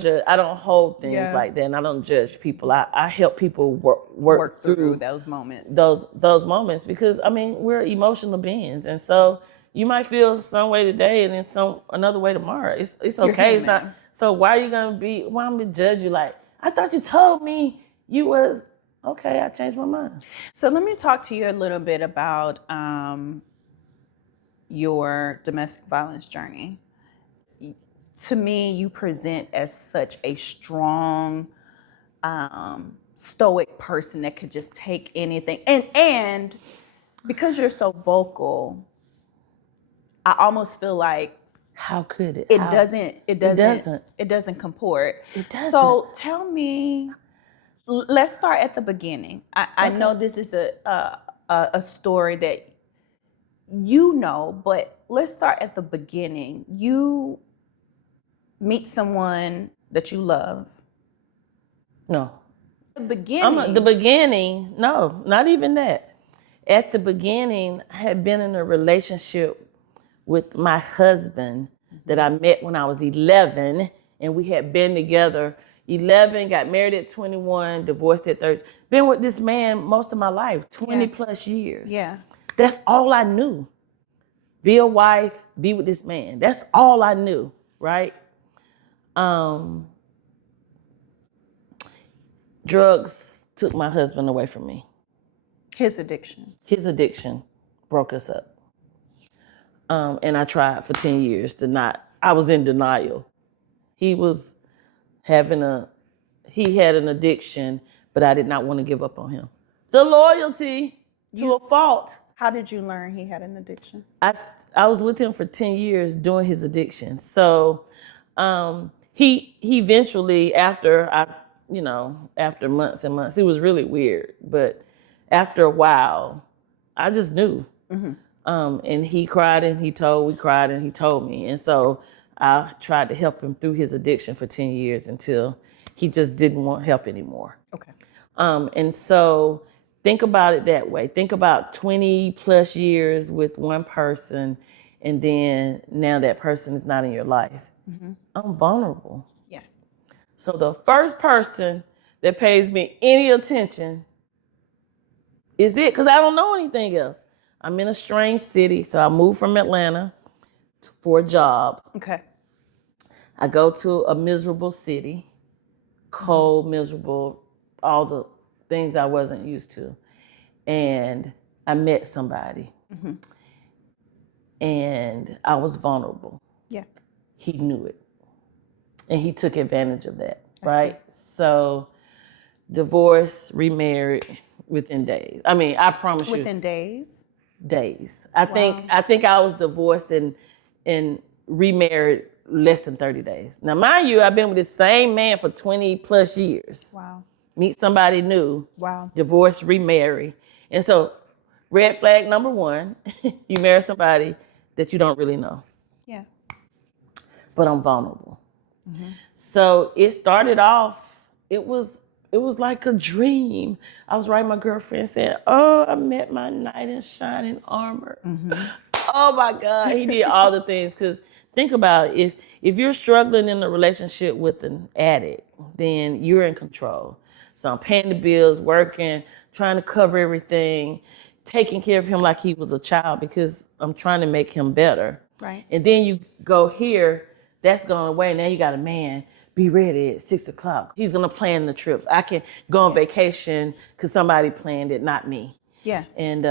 judge. I don't hold things like that, and I don't judge people. I help people work through those moments. Those moments because we're emotional beings, and so you might feel some way today and then another way tomorrow. It's okay. It's not. So why are you gonna why I'm gonna judge you? Like I thought you told me you was. Okay, I changed my mind. So let me talk to you a little bit about your domestic violence journey. To me, you present as such a strong, stoic person that could just take anything. And because you're so vocal, I almost feel like how could it? It doesn't comport. It doesn't. So tell me. Let's start at the beginning. I know this is a story that but let's start at the beginning. You meet someone that you love. No. The beginning. The beginning, no, not even that. At the beginning, I had been in a relationship with my husband that I met when I was 11, and we had been together 11, got married at 21, divorced at 30. Been with this man most of my life, 20 plus years. Yeah. That's all I knew. Be a wife, be with this man. That's all I knew, right? Drugs took my husband away from me. His addiction broke us up. And I tried for 10 years I was in denial. He had an addiction, but I did not want to give up on him. The loyalty to a fault. How did you learn he had an addiction? I was with him for 10 years doing his addiction. So he eventually, after months and months, it was really weird. But after a while, I just knew. Mm-hmm. And he cried and we cried and he told me. And so I tried to help him through his addiction for 10 years until he just didn't want help anymore. Okay. And so think about it that way. Think about 20 plus years with one person, and then now that person is not in your life. Mm-hmm. I'm vulnerable. Yeah. So the first person that pays me any attention is it, because I don't know anything else. I'm in a strange city, so I moved from Atlanta for a job. Okay. I go to a miserable city, cold, miserable, all the things I wasn't used to. And I met somebody. Mm-hmm. And I was vulnerable. Yeah. He knew it. And he took advantage of that, I right? So divorced, remarried within days. I mean, I promise Within days? days. I think I was divorced and remarried less than 30 days. Now, mind you, I've been with this same man for 20 plus years. Wow. Meet somebody new. Wow. Divorce, remarry. And so, red flag number one, you marry somebody that you don't really know. Yeah. But I'm vulnerable. Mm-hmm. So it started off, it was like a dream. I was writing my girlfriend saying, oh, I met my knight in shining armor. Mm-hmm. Oh my God, he did all the things. Because think about it, if you're struggling in a relationship with an addict, then you're in control. So I'm paying the bills, working, trying to cover everything, taking care of him like he was a child because I'm trying to make him better. Right. And then you go here, that's going away. Now you got a man, be ready at 6:00. He's going to plan the trips. I can go on vacation because somebody planned it, not me. Yeah. And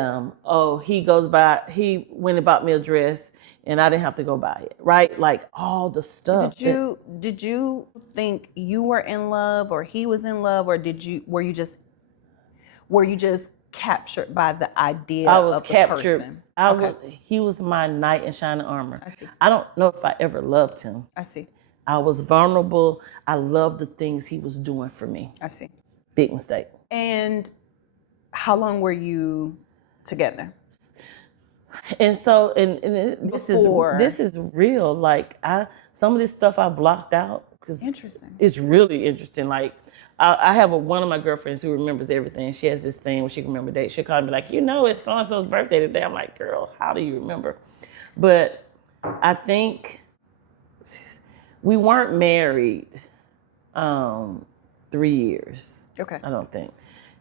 he went and bought me a dress and I didn't have to go buy it, right? Like all the stuff. Did you think you were in love or he was in love, or were you just captured by the idea of the person? He was my knight in shining armor. I see. I don't know if I ever loved him. I see. I was vulnerable. I loved the things he was doing for me. I see. Big mistake. And how long were you together? And so, and this is real. Like some of this stuff I blocked out because it's really interesting. Like I have one of my girlfriends who remembers everything. She has this thing where she can remember dates. She'll call me like, it's so and so's birthday today. I'm like, girl, how do you remember? But I think we weren't married 3 years. Okay. I don't think.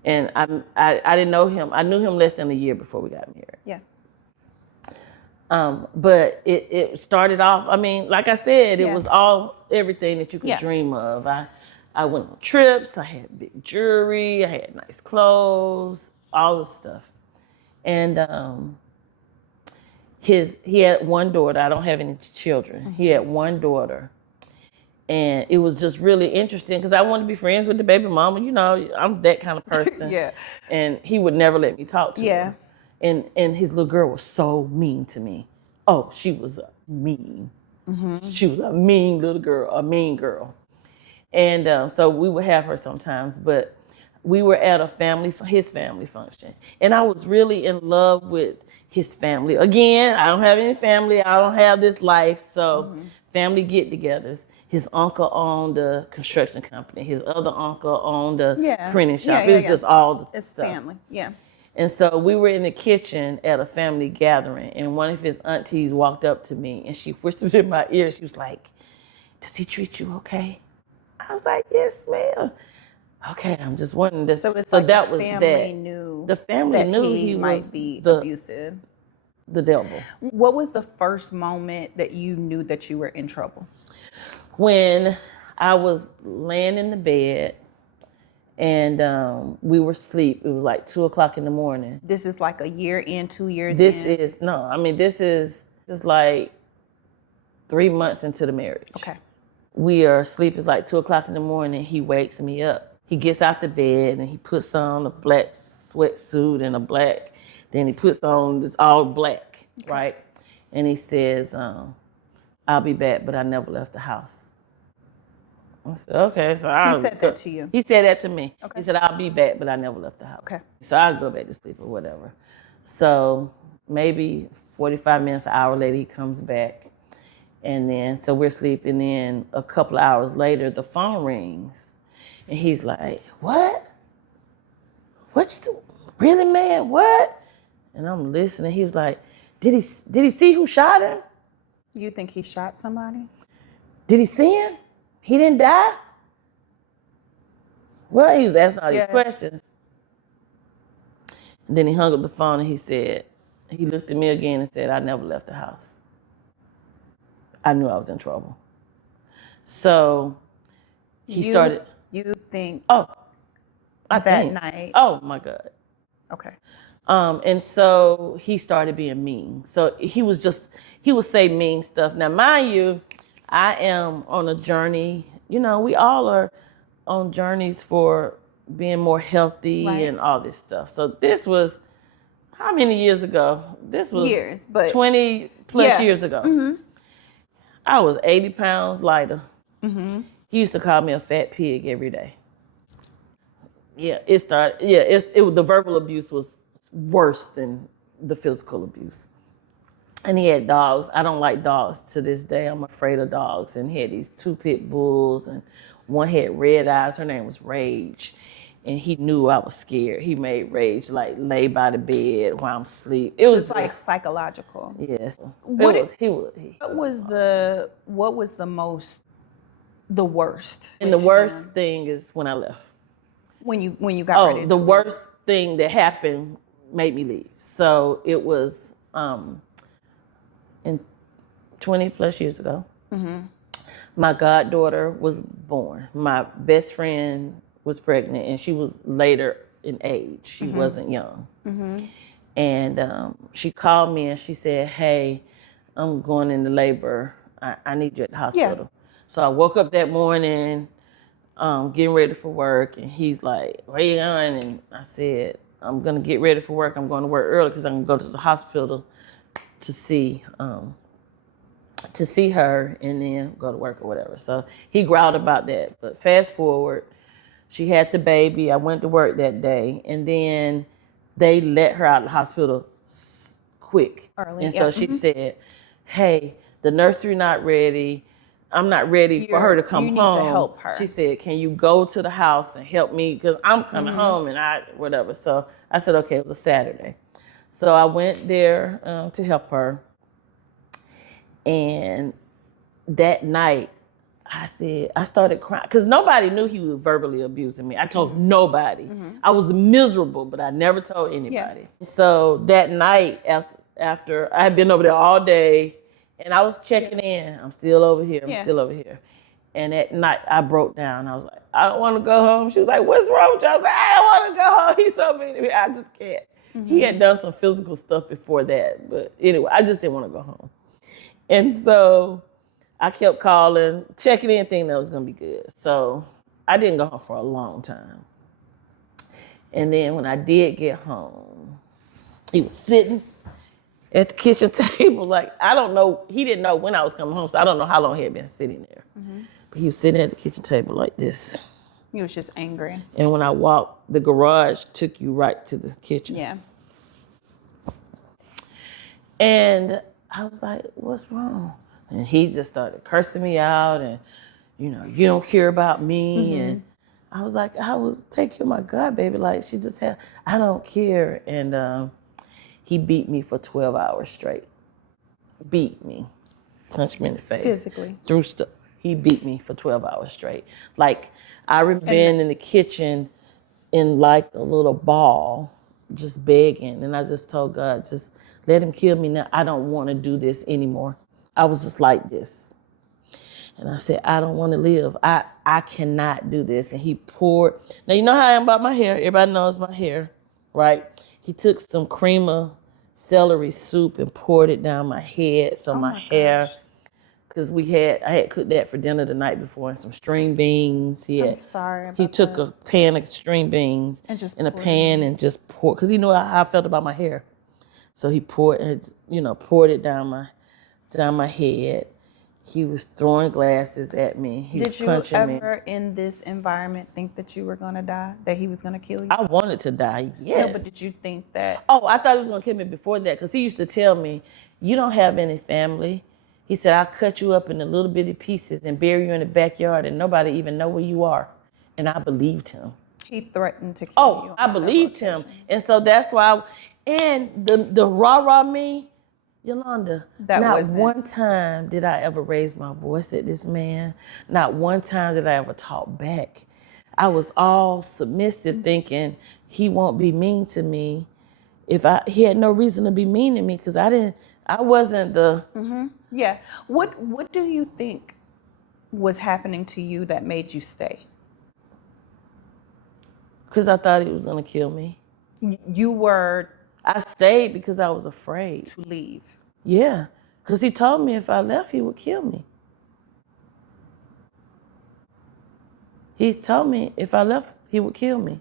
And I didn't know him. I knew him less than a year before we got married. Yeah. But it started off, I mean, like I said, it was everything that you could dream of. I went on trips, I had big jewelry, I had nice clothes, all the stuff. And he had one daughter. I don't have any children. Mm-hmm. He had one daughter. And it was just really interesting because I wanted to be friends with the baby mama. I'm that kind of person. Yeah. And he would never let me talk to her. And his little girl was so mean to me. Oh, she was mean. Mm-hmm. She was a mean little girl, a mean girl. And so we would have her sometimes, but we were at his family function. And I was really in love with his family. Again, I don't have any family. I don't have this life. So family get-togethers. His uncle owned a construction company. His other uncle owned a printing shop. It was just all the stuff. Family, yeah. And so we were in the kitchen at a family gathering, and one of his aunties walked up to me, and she whispered in my ear. She was like, "Does he treat you okay?" I was like, "Yes, ma'am." Okay, I'm just wondering this. So it's so like that the was family knew. The family knew he might was be abusive. The devil. What was the first moment that you knew that you were in trouble? When I was laying in the bed and we were asleep. It was like 2:00 in the morning. This is like a year in, 2 years This in? this is like 3 months into the marriage. Okay. We are asleep. It's like 2:00 in the morning. He wakes me up. He gets out the bed and he puts on a black sweatsuit and then he puts on this all black, right? And he says, "I'll be back, but I never left the house." I said, okay. So he said that to you? He said that to me. Okay. He said, "I'll be back, but I never left the house." Okay. So I'll go back to sleep or whatever. So maybe 45 minutes, an hour later, he comes back. And then, so we're sleeping. Then a couple of hours later, the phone rings. And he's like, "What? What you do? Really, man? What?" And I'm listening. He was like, did he see who shot him? You think he shot somebody? Did he see him? He didn't die? Well, he was asking all these questions. And then he hung up the phone and he looked at me again and said, "I never left the house." I knew I was in trouble. So You think that night? Oh my God. Okay. And so he started being mean. So he would say mean stuff. Now, mind you, I am on a journey. You know, we all are on journeys for being more healthy Right. and all this stuff. So this was how many years ago? This was Years, but 20 plus yeah. years ago. Mm-hmm. I was 80 pounds lighter. Mm-hmm. He used to call me a fat pig every day. Yeah, it started. Yeah, the verbal abuse was worse than the physical abuse. And he had dogs. I don't like dogs to this day. I'm afraid of dogs. And he had these 2 pit bulls, and one had red eyes. Her name was Rage. And he knew I was scared. He made Rage like lay by the bed while I'm asleep. It was Just like psychological. yes. What What was the worst? And the worst thing is when I left. When you got ready to The leave? worst thing that happened made me leave. So it was in 20 plus years ago. Mm-hmm. My goddaughter was born. My best friend was pregnant, and she was later in age. She wasn't young. Mm-hmm. And she called me and she said, "Hey, I'm going into labor. I need you at the hospital." So I woke up that morning, getting ready for work, and he's like, "Where you going?" And I said, "I'm gonna get ready for work. I'm going to work early because I'm gonna go to the hospital to see her and then go to work or whatever." So he growled about that. But fast forward, she had the baby. I went to work that day, and then they let her out of the hospital quick. Early, And so she said, "Hey, the nursery not ready. I'm not ready for her to come you need home. to help her." She said, "Can you go to the house and help me? Because I'm coming home and whatever." So I said, okay, it was a Saturday. So I went there to help her. And that night, I started crying because nobody knew he was verbally abusing me. I told nobody. I was miserable, but I never told anybody. So that night, after I had been over there all day, and I was checking in. I'm still over here. I'm still over here. And at night, I broke down. I was like, "I don't want to go home." She was like, "What's wrong with you?" I was like, "I don't want to go home. He's so mean to me. I just can't." He had done some physical stuff before that. But anyway, I just didn't want to go home. And so I kept calling, checking in, thinking that was going to be good. So I didn't go home for a long time. And then when I did get home, he was sitting at the kitchen table. Like, I don't know. He didn't know when I was coming home, so I don't know how long he had been sitting there. But he was sitting at the kitchen table like this. He was just angry. And when I walked, the garage took you right to the kitchen. Yeah. And I was like, "What's wrong?" And he just started cursing me out and, "You don't care about me." And I was like, "I was take care of my God, baby. Like, she just had, I don't care." And he beat me for 12 hours straight. Beat me. Punched me in the face. Physically. Threw stuff. He beat me for 12 hours straight. Like, I remember being in the kitchen in like a little ball, just begging. And I just told God, just let him kill me now. I don't want to do this anymore. I was just like this. And I said, I don't want to live. I cannot do this. And he poured. Now, you know how I am about my hair. Everybody knows my hair, right? He took some cream of celery soup and poured it down my head. So my hair, because I had cooked that for dinner the night before, and some string beans. I'm sorry about He took a pan of string beans And just in a poured pan and just poured, because he knew how I felt about my hair. So he poured it down my head. He was throwing glasses at me. He was punching me. Did you ever in this environment think that you were going to die, that he was going to kill you? I wanted to die, yes. No, but did you think that? Oh, I thought he was going to kill me before that, because he used to tell me, "You don't have any family." He said, "I'll cut you up into little bitty pieces and bury you in the backyard and nobody even know where you are." And I believed him. He threatened to kill you. Oh, I believed him. And so that's why, and the rah-rah me, Yolanda, not one time did I ever raise my voice at this man. Not one time did I ever talk back. I was all submissive, thinking he won't be mean to me. He had no reason to be mean to me, because I wasn't the... Yeah. What do you think was happening to you that made you stay? Because I thought he was going to kill me. I stayed because I was afraid to leave. Yeah, because he told me if I left, he would kill me. He told me if I left, he would kill me.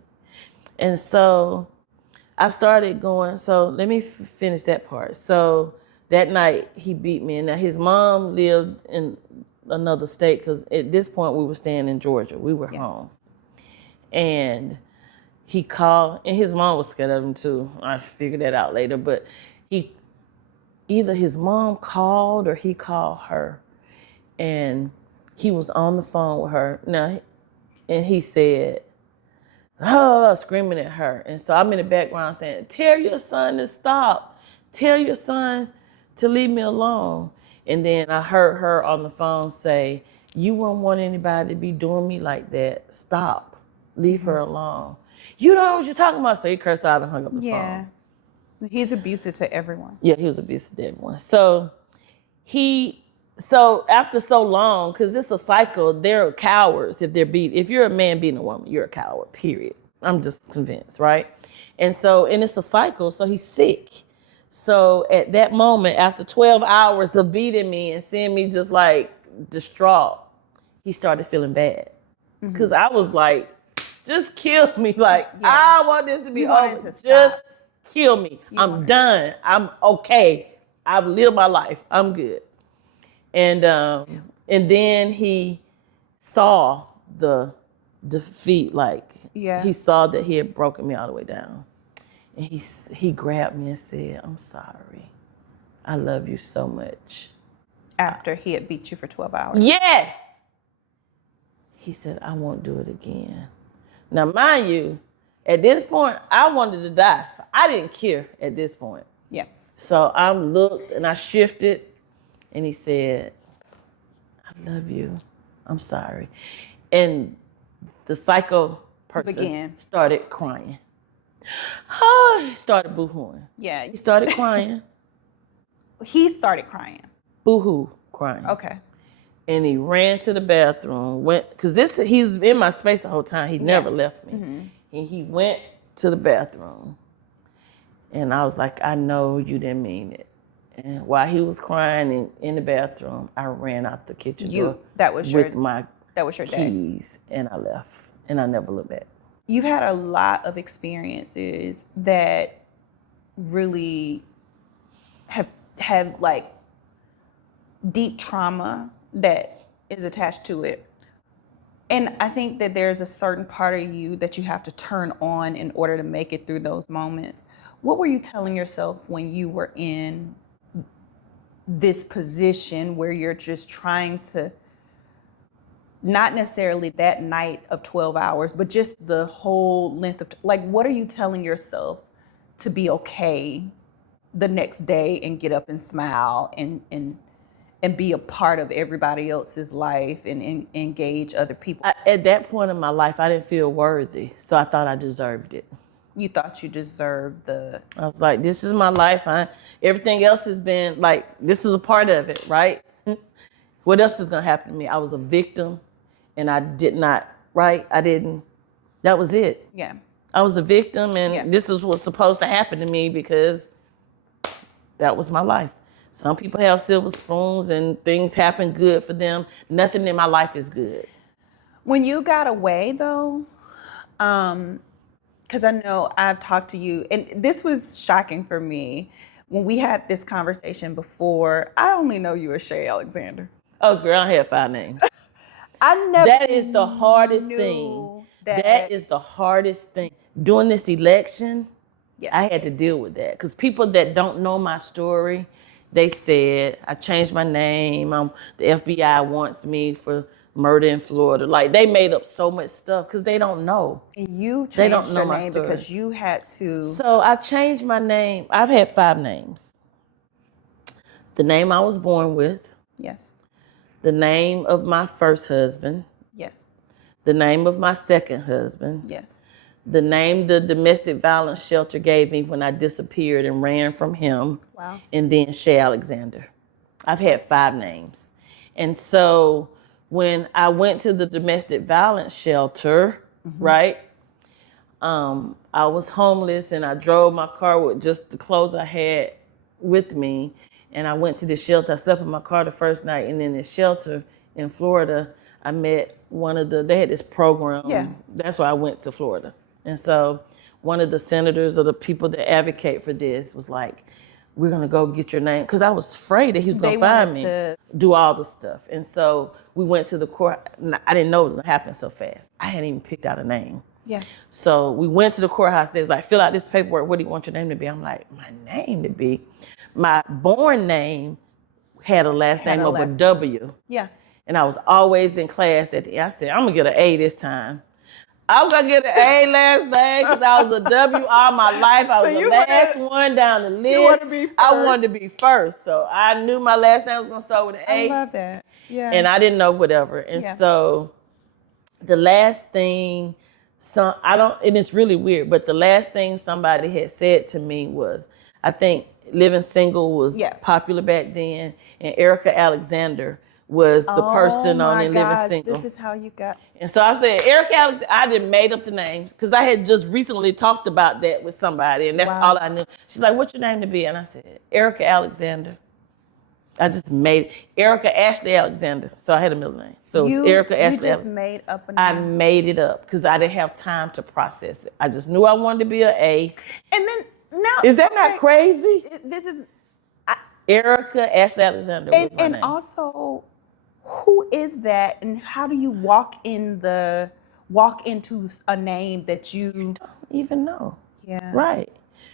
And so I started going, so let me finish that part. So that night he beat me. And now his mom lived in another state because at this point we were staying in Georgia. We were home. And he called, and his mom was scared of him too. I figured that out later. But either his mom called or he called her. And he was on the phone with her. Now, and he said, oh, screaming at her. And so I'm in the background saying, tell your son to stop. Tell your son to leave me alone. And then I heard her on the phone say, you wouldn't want anybody to be doing me like that. Stop. Leave her alone. You know what you're talking about. So he cursed out and hung up the phone. He's abusive to everyone. Yeah, he was abusive to everyone. So after so long, because it's a cycle, they're cowards if they're beat. If you're a man beating a woman, you're a coward, period. I'm just convinced, right? And it's a cycle, so he's sick. So at that moment, after 12 hours of beating me and seeing me just like distraught, he started feeling bad. Because I was like, just kill me. Like, I want this to be over. Just kill me. I'm done. I'm okay. I've lived my life. I'm good. And then he saw the defeat, like he saw that he had broken me all the way down. And he grabbed me and said, I'm sorry. I love you so much. After he had beat you for 12 hours? Yes. He said, I won't do it again. Now, mind you, at this point, I wanted to die. So I didn't care at this point. Yeah. So I looked and I shifted. And he said, I love you. I'm sorry. And the psycho person started crying. Oh, he started boo-hooing. Yeah. He started crying. He started crying. Boo-hoo crying. Okay. And he ran to the bathroom, because he's in my space the whole time. He never left me. And he went to the bathroom. And I was like, I know you didn't mean it. And while he was crying in the bathroom, I ran out the kitchen door with my keys, and I left. And I never looked back. You've had a lot of experiences that really have like deep trauma that is attached to it. And I think that there's a certain part of you that you have to turn on in order to make it through those moments. What were you telling yourself when you were in this position where you're just trying to, not necessarily that night of 12 hours, but just the whole length of, like, what are you telling yourself to be okay the next day and get up and smile and be a part of everybody else's life and engage other people? At that point in my life, I didn't feel worthy, so I thought I deserved it. You thought you deserved I was like, this is my life. Everything else has been like, this is a part of it, right? What else is gonna happen to me? I was a victim and I did not, right? That was it. Yeah. I was a victim and this is what's supposed to happen to me because that was my life. Some people have silver spoons and things happen good for them. Nothing in my life is good. When you got away though, because I know I've talked to you, and this was shocking for me. When we had this conversation before, I only know you as Shay Alexander. Oh, girl, I had 5 names. I never. That is the hardest thing. That is the hardest thing. During this election, I had to deal with that. Because people that don't know my story, they said, I changed my name. The FBI wants me for murder in Florida. Like, they made up so much stuff because they don't know. And you changed your name story. Because you had to. So I changed my name. I've had 5 names. The name I was born with. Yes. The name of my first husband. Yes. The name of my second husband. Yes. The name the domestic violence shelter gave me when I disappeared and ran from him. Wow. And then Shay Alexander. I've had 5 names. And so when I went to the domestic violence shelter, right, I was homeless and I drove my car with just the clothes I had with me. And I went to this shelter. I slept in my car the first night, and in this shelter in Florida, I met they had this program. Yeah. That's why I went to Florida. And so one of the senators or the people that advocate for this was like, we're going to go get your name. Because I was afraid that he was going to find me, do all the stuff. And so we went to the court. I didn't know it was going to happen so fast. I hadn't even picked out a name. Yeah. So we went to the courthouse. They was like, fill out this paperwork. What do you want your name to be? I'm like, my name to be? My born name had a last name of a W. Yeah. And I was always in class at the end. I said, I'm going to get an A this time. I'm going to get an A last name because I was a W all my life. I was the last one down the list. You want to be first. I wanted to be first. So I knew my last name was going to start with an A. I love that. Yeah. And I didn't know whatever. And so the last thing, and it's really weird, but the last thing somebody had said to me was, I think living single was popular back then. And Erica Alexander was the person on in Living Single. This is how you got. And so I said, Erica Alexander, I didn't made up the names because I had just recently talked about that with somebody and that's all I knew. She's like, what's your name to be? And I said, Erica Alexander. I just made Erica Ashley Alexander. So I had a middle name. So it was Erica Ashley Alexander. You just made up a name? I made it up because I didn't have time to process it. I just knew I wanted to be an A. And then now. Is that not crazy? This is. Erica Ashley Alexander was my name. And also, who is that, and how do you walk into a name that you don't even know? Yeah. Right.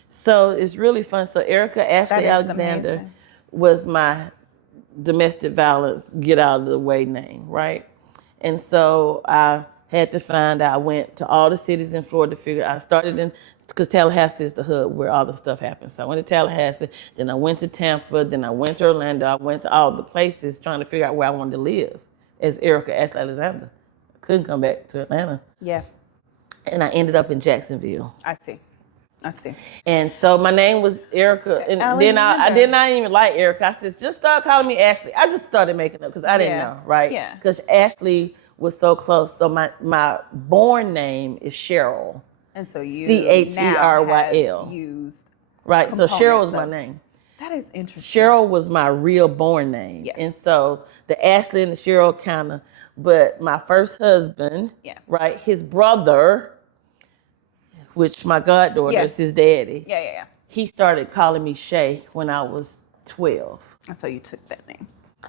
So it's really fun. So Erica Ashley Alexander was my domestic violence get out of the way name, right? And so I had to find out. I went to all the cities in Florida to figure. I started in because Tallahassee is the hub where all the stuff happens. So I went to Tallahassee, then I went to Tampa, then I went to Orlando. I went to all the places trying to figure out where I wanted to live as Erica Ashley Alexander. I couldn't come back to Atlanta. Yeah. And I ended up in Jacksonville. I see. And so my name was Erica. And then I did not even like Erica. I said, just start calling me Ashley. I just started making up because I didn't know, right? Yeah. Because Ashley was so close. So my born name is Cheryl. And so you Cheryl used right. So Cheryl was my name. That is interesting. Cheryl was my real born name. Yeah. And so the Ashley and the Cheryl kind of, but my first husband, right, his brother, which my goddaughter is his daddy. Yeah. He started calling me Shay when I was 12. And so you took that name.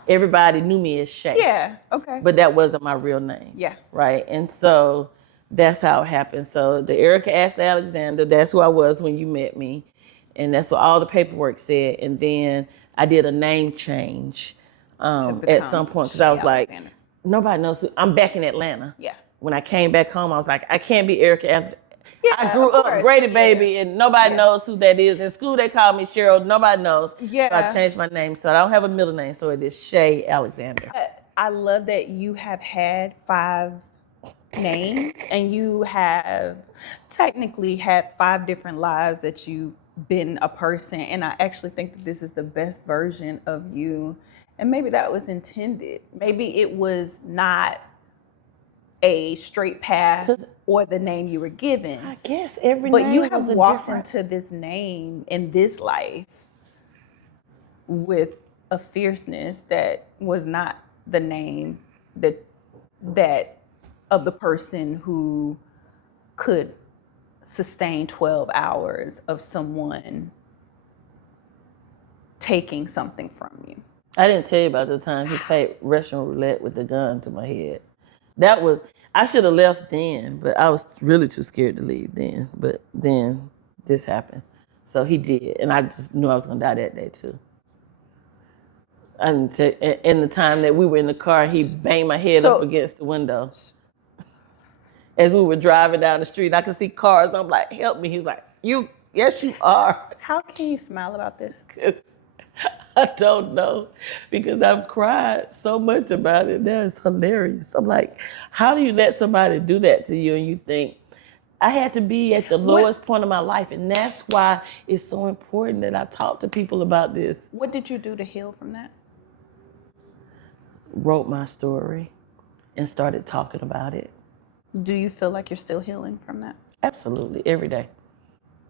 Everybody knew me as Shay. Yeah, okay. But that wasn't my real name. Yeah. Right. And so that's how it happened. So the Erica Ashley Alexander, that's who I was when you met me. And that's what all the paperwork said. And then I did a name change at some point because I was Alexander. Like, nobody knows I'm back in Atlanta. Yeah. When I came back home, I was like, I can't be Erica Alexander. Yeah, I grew up Grady Baby, and nobody knows who that is. In school, they call me Cheryl. Nobody knows. Yeah. So I changed my name. So I don't have a middle name. So it is Shay Alexander. I love that you have had 5 names, and you have technically had 5 different lives that you've been a person. And I actually think that this is the best version of you. And maybe that was intended. Maybe it was not a straight path or the name you were given. I guess every but name you have was walked into this name in this life with a fierceness that was not the name that of the person who could sustain 12 hours of someone taking something from you. I didn't tell you about the time he played Russian roulette with the gun to my head. That was, I should have left then, but I was really too scared to leave then. But then this happened. So he did. And I just knew I was going to die that day too. In the time that we were in the car, he banged my head up against the window. As we were driving down the street, I could see cars. And I'm like, help me. He was like, yes, you are. How can you smile about this? I don't know, because I've cried so much about it. That is hilarious. I'm like, how do you let somebody do that to you and you think, I had to be at the lowest point of my life, and that's why it's so important that I talk to people about this. What did you do to heal from that? Wrote my story and started talking about it. Do you feel like you're still healing from that? Absolutely, every day.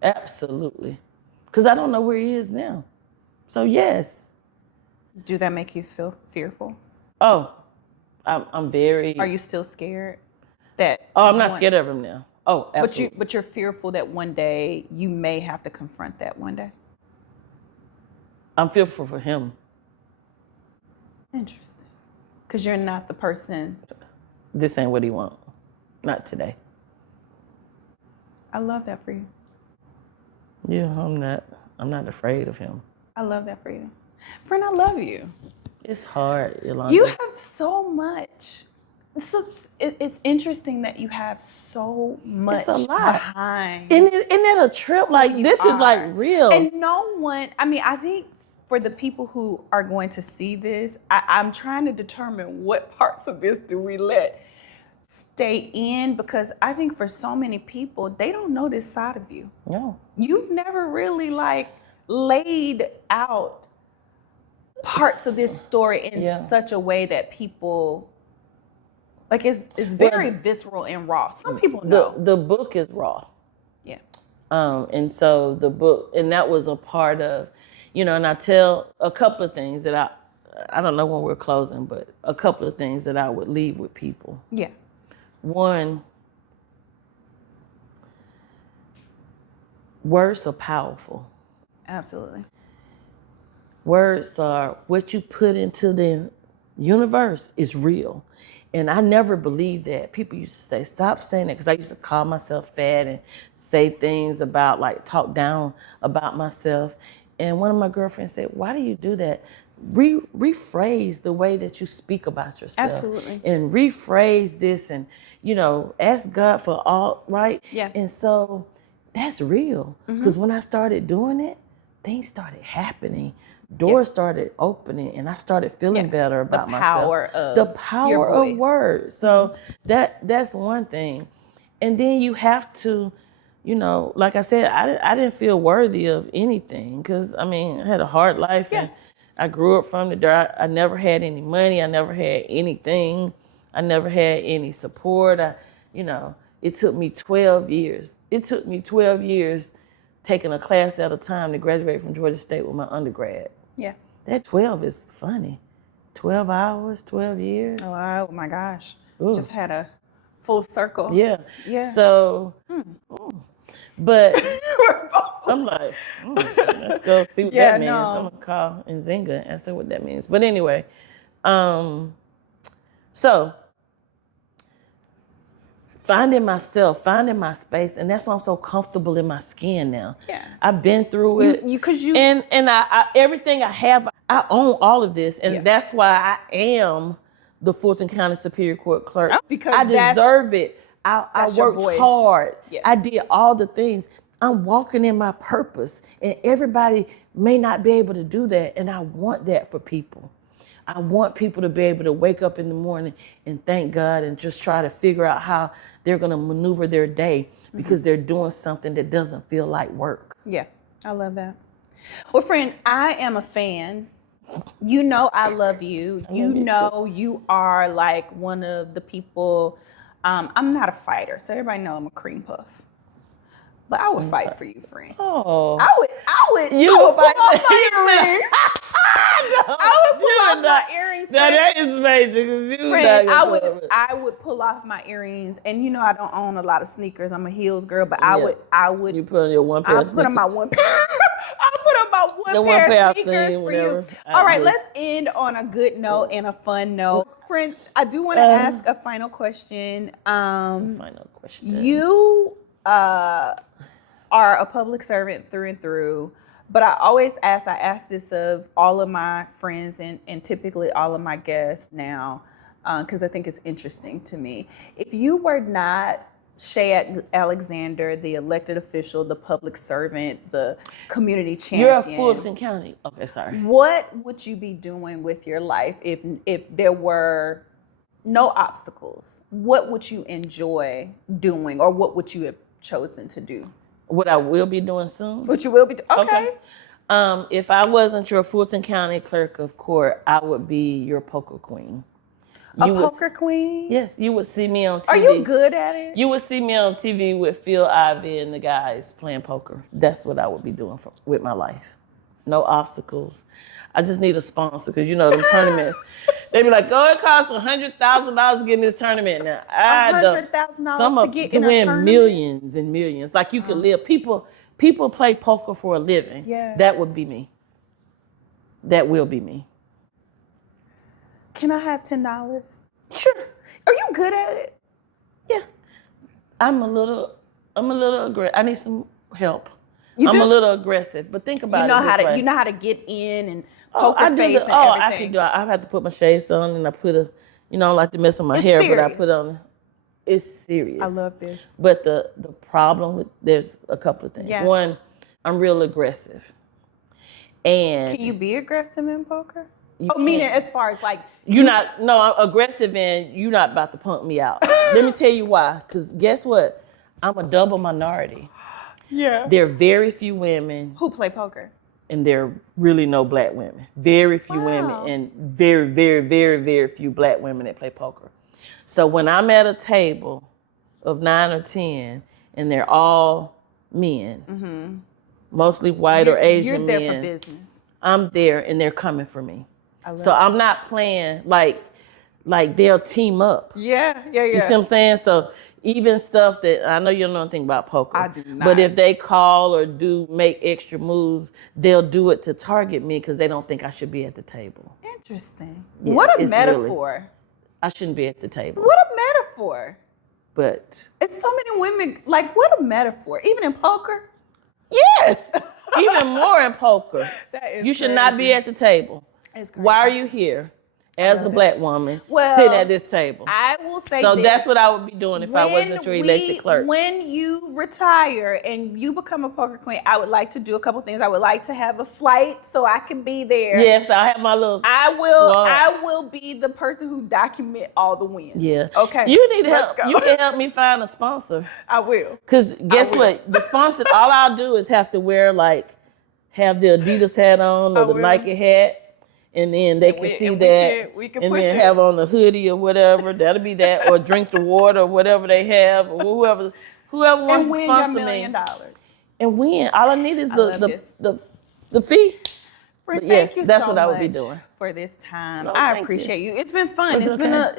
Absolutely. Because I don't know where he is now. So yes. Do that make you feel fearful? Oh, I'm very. Are you still scared that? Oh, I'm not scared of him now. Oh, absolutely. But you're fearful that one day you may have to confront that one day. I'm fearful for him. Interesting. Because you're not the person. This ain't what he want. Not today. I love that for you. Yeah, I'm not afraid of him. I love that for you. Friend, I love you. It's hard, Yolanda. You have so much. So it's interesting that you have so much It's a lot. behind. Isn't that a trip? Like, this is like real. And no one, I mean, I think for the people who are going to see this, I'm trying to determine what parts of this do we let stay in, because I think for so many people, they don't know this side of you. No. You've never really like laid out parts of this story in such a way that people, like, it's very visceral and raw. Some people know. The book is raw. Yeah. And so the book, and that was a part of, and I tell a couple of things that I don't know when we're closing, but a couple of things that I would leave with people. Yeah. One, words are powerful. Absolutely. Words are what you put into the universe is real. And I never believed that. People used to say, stop saying that, because I used to call myself fat and say things about, like, talk down about myself. And one of my girlfriends said, why do you do that? Rephrase the way that you speak about yourself. Absolutely. And rephrase this and, ask God for all, right? Yeah. And so that's real. Because when I started doing it, things started happening. Doors started opening, and I started feeling better about myself. The power of words. So that's one thing. And then you have to, like I said, I didn't feel worthy of anything, because, I had a hard life, and I grew up from the dirt. I never had any money. I never had anything. I never had any support. It took me 12 years. It took me 12 years taking a class at a time to graduate from Georgia State with my undergrad. Yeah. That 12 is funny. 12 hours, 12 years. Oh my gosh. Ooh. Just had a full circle. Yeah. Yeah. So, but I'm like, let's go see what that means. I'm going to call Nzinga and see what that means. But anyway, so finding myself, finding my space, and that's why I'm so comfortable in my skin now. Yeah. I've been through it. And I everything I have, I own all of this. And that's why I am the Fulton County Superior Court clerk. Because I deserve it. I worked hard. Yes. I did all the things. I'm walking in my purpose. And everybody may not be able to do that. And I want that for people. I want people to be able to wake up in the morning and thank God and just try to figure out how they're going to maneuver their day, because they're doing something that doesn't feel like work. Yeah, I love that. Well, friend, I am a fan. I love you. You are like one of the people. I'm not a fighter, so everybody know I'm a cream puff. But I would fight for you, friend. Oh. I would fight for my earrings. I would pull off my earrings. Now that is amazing. Friend, I would pull off my earrings, and I don't own a lot of sneakers. I'm a heels girl, but I would. You put on your one pair of sneakers. I'll put on my one pair of sneakers for you. All right, let's end on a good note and a fun note. Friends, I do want to ask a final question. You are a public servant through and through, but I ask this of all of my friends and typically all of my guests now, because I think it's interesting to me. If you were not Shay Alexander, the elected official, the public servant, the community champion. You're a Fulton County. Okay, sorry. What would you be doing with your life if there were no obstacles? What would you enjoy doing, or what would you have chosen to do? What I will be doing soon? What you will be doing? Okay. If I wasn't your Fulton County Clerk of Court, I would be your poker queen. Poker queen? Yes, you would see me on TV. Are you good at it? You would see me on TV with Phil Ivey and the guys playing poker. That's what I would be doing with my life. no obstacles. I just need a sponsor because you know them tournaments. They be like, oh, it costs $100,000 to get in this tournament. Now I don't. $100,000 to get to in a win tournament? millions and millions. Like you could live. People play poker for a living. Yeah. That would be me. That will be me. Can I have $10? Sure. Are you good at it? Yeah. I'm a little aggressive. I need some help. You I'm do? a little aggressive, but think about You know it this how to way. you know how to get in and Oh, poker I do face the, and I everything. can do. I have to put my shades on, and I put a, I don't like to mess with my It's hair, but I serious. put on. It's serious. I love this. But the problem with there's a couple of things. Yeah. One, I'm real aggressive, and Can you be aggressive in poker? you Meaning can't. as far as like You're not. No, I'm aggressive, and you're not about to pump me out. Let me tell you why. Because guess what? I'm a double minority. yeah. There are very few women, Who play poker? and there are really no black women. Very few women, and very, very, very, very few black women that play poker. So when I'm at a table of 9 or 10, and they're all men, mostly white or Asian men, You're there for business. I'm there, and they're coming for me. I love So I'm not playing like they'll team up. Yeah. You see what I'm saying? So even stuff that I know you don't know anything about poker. I do not. But if they call or make extra moves, they'll do it to target me because they don't think I should be at the table. Interesting. Yeah, What a it's metaphor. I shouldn't be at the table. What a metaphor. But It's so many women, like, what a metaphor. Even in poker. yes, even more in poker. That is You should not be crazy. at the table. It's crazy. Why are you here as a black woman Well, sitting at this table? I will say So this. that's what I would be doing if I wasn't your elected clerk. When you retire and you become a poker queen, I would like to do a couple things. I would like to have a flight so I can be there. Yes, I have my little. I Wow. will be the person who document all the wins. Yeah. Okay. You need let's help. go. You can help me find a sponsor. I will. Cause guess will. what? The sponsor, all I'll do is have to wear have the Adidas hat on I or the will. Nike hat, and then they can see that, we can and push then it. have on the hoodie or whatever. That'll be that, or drink the water or whatever they have, or whoever wants and to win your sponsor $1 million. me and win. All I need is love this. the fee. Friend, But yes, thank you that's so what I would be much doing. for this time. No, I thank appreciate you. It's been fun. It's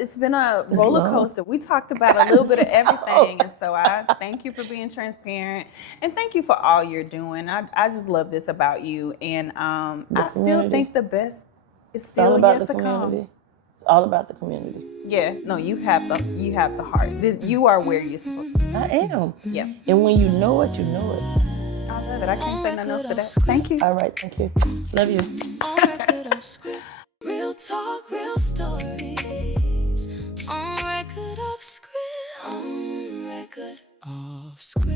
It's been a roller long. coaster. We talked about a little bit of everything, and so I thank you for being transparent, and thank you for all you're doing. I just love this about you, and I still community. think the best is It's all still about yet the to community. come. It's all about the community. Yeah, no, you have the heart. You are where you're supposed to be. I am. Yeah, And when you know it, you know it. I love it. I can't say nothing else to that. Thank you. All right, thank you. Love you. On record off script. Real talk, real stories. On record off script. On record off script.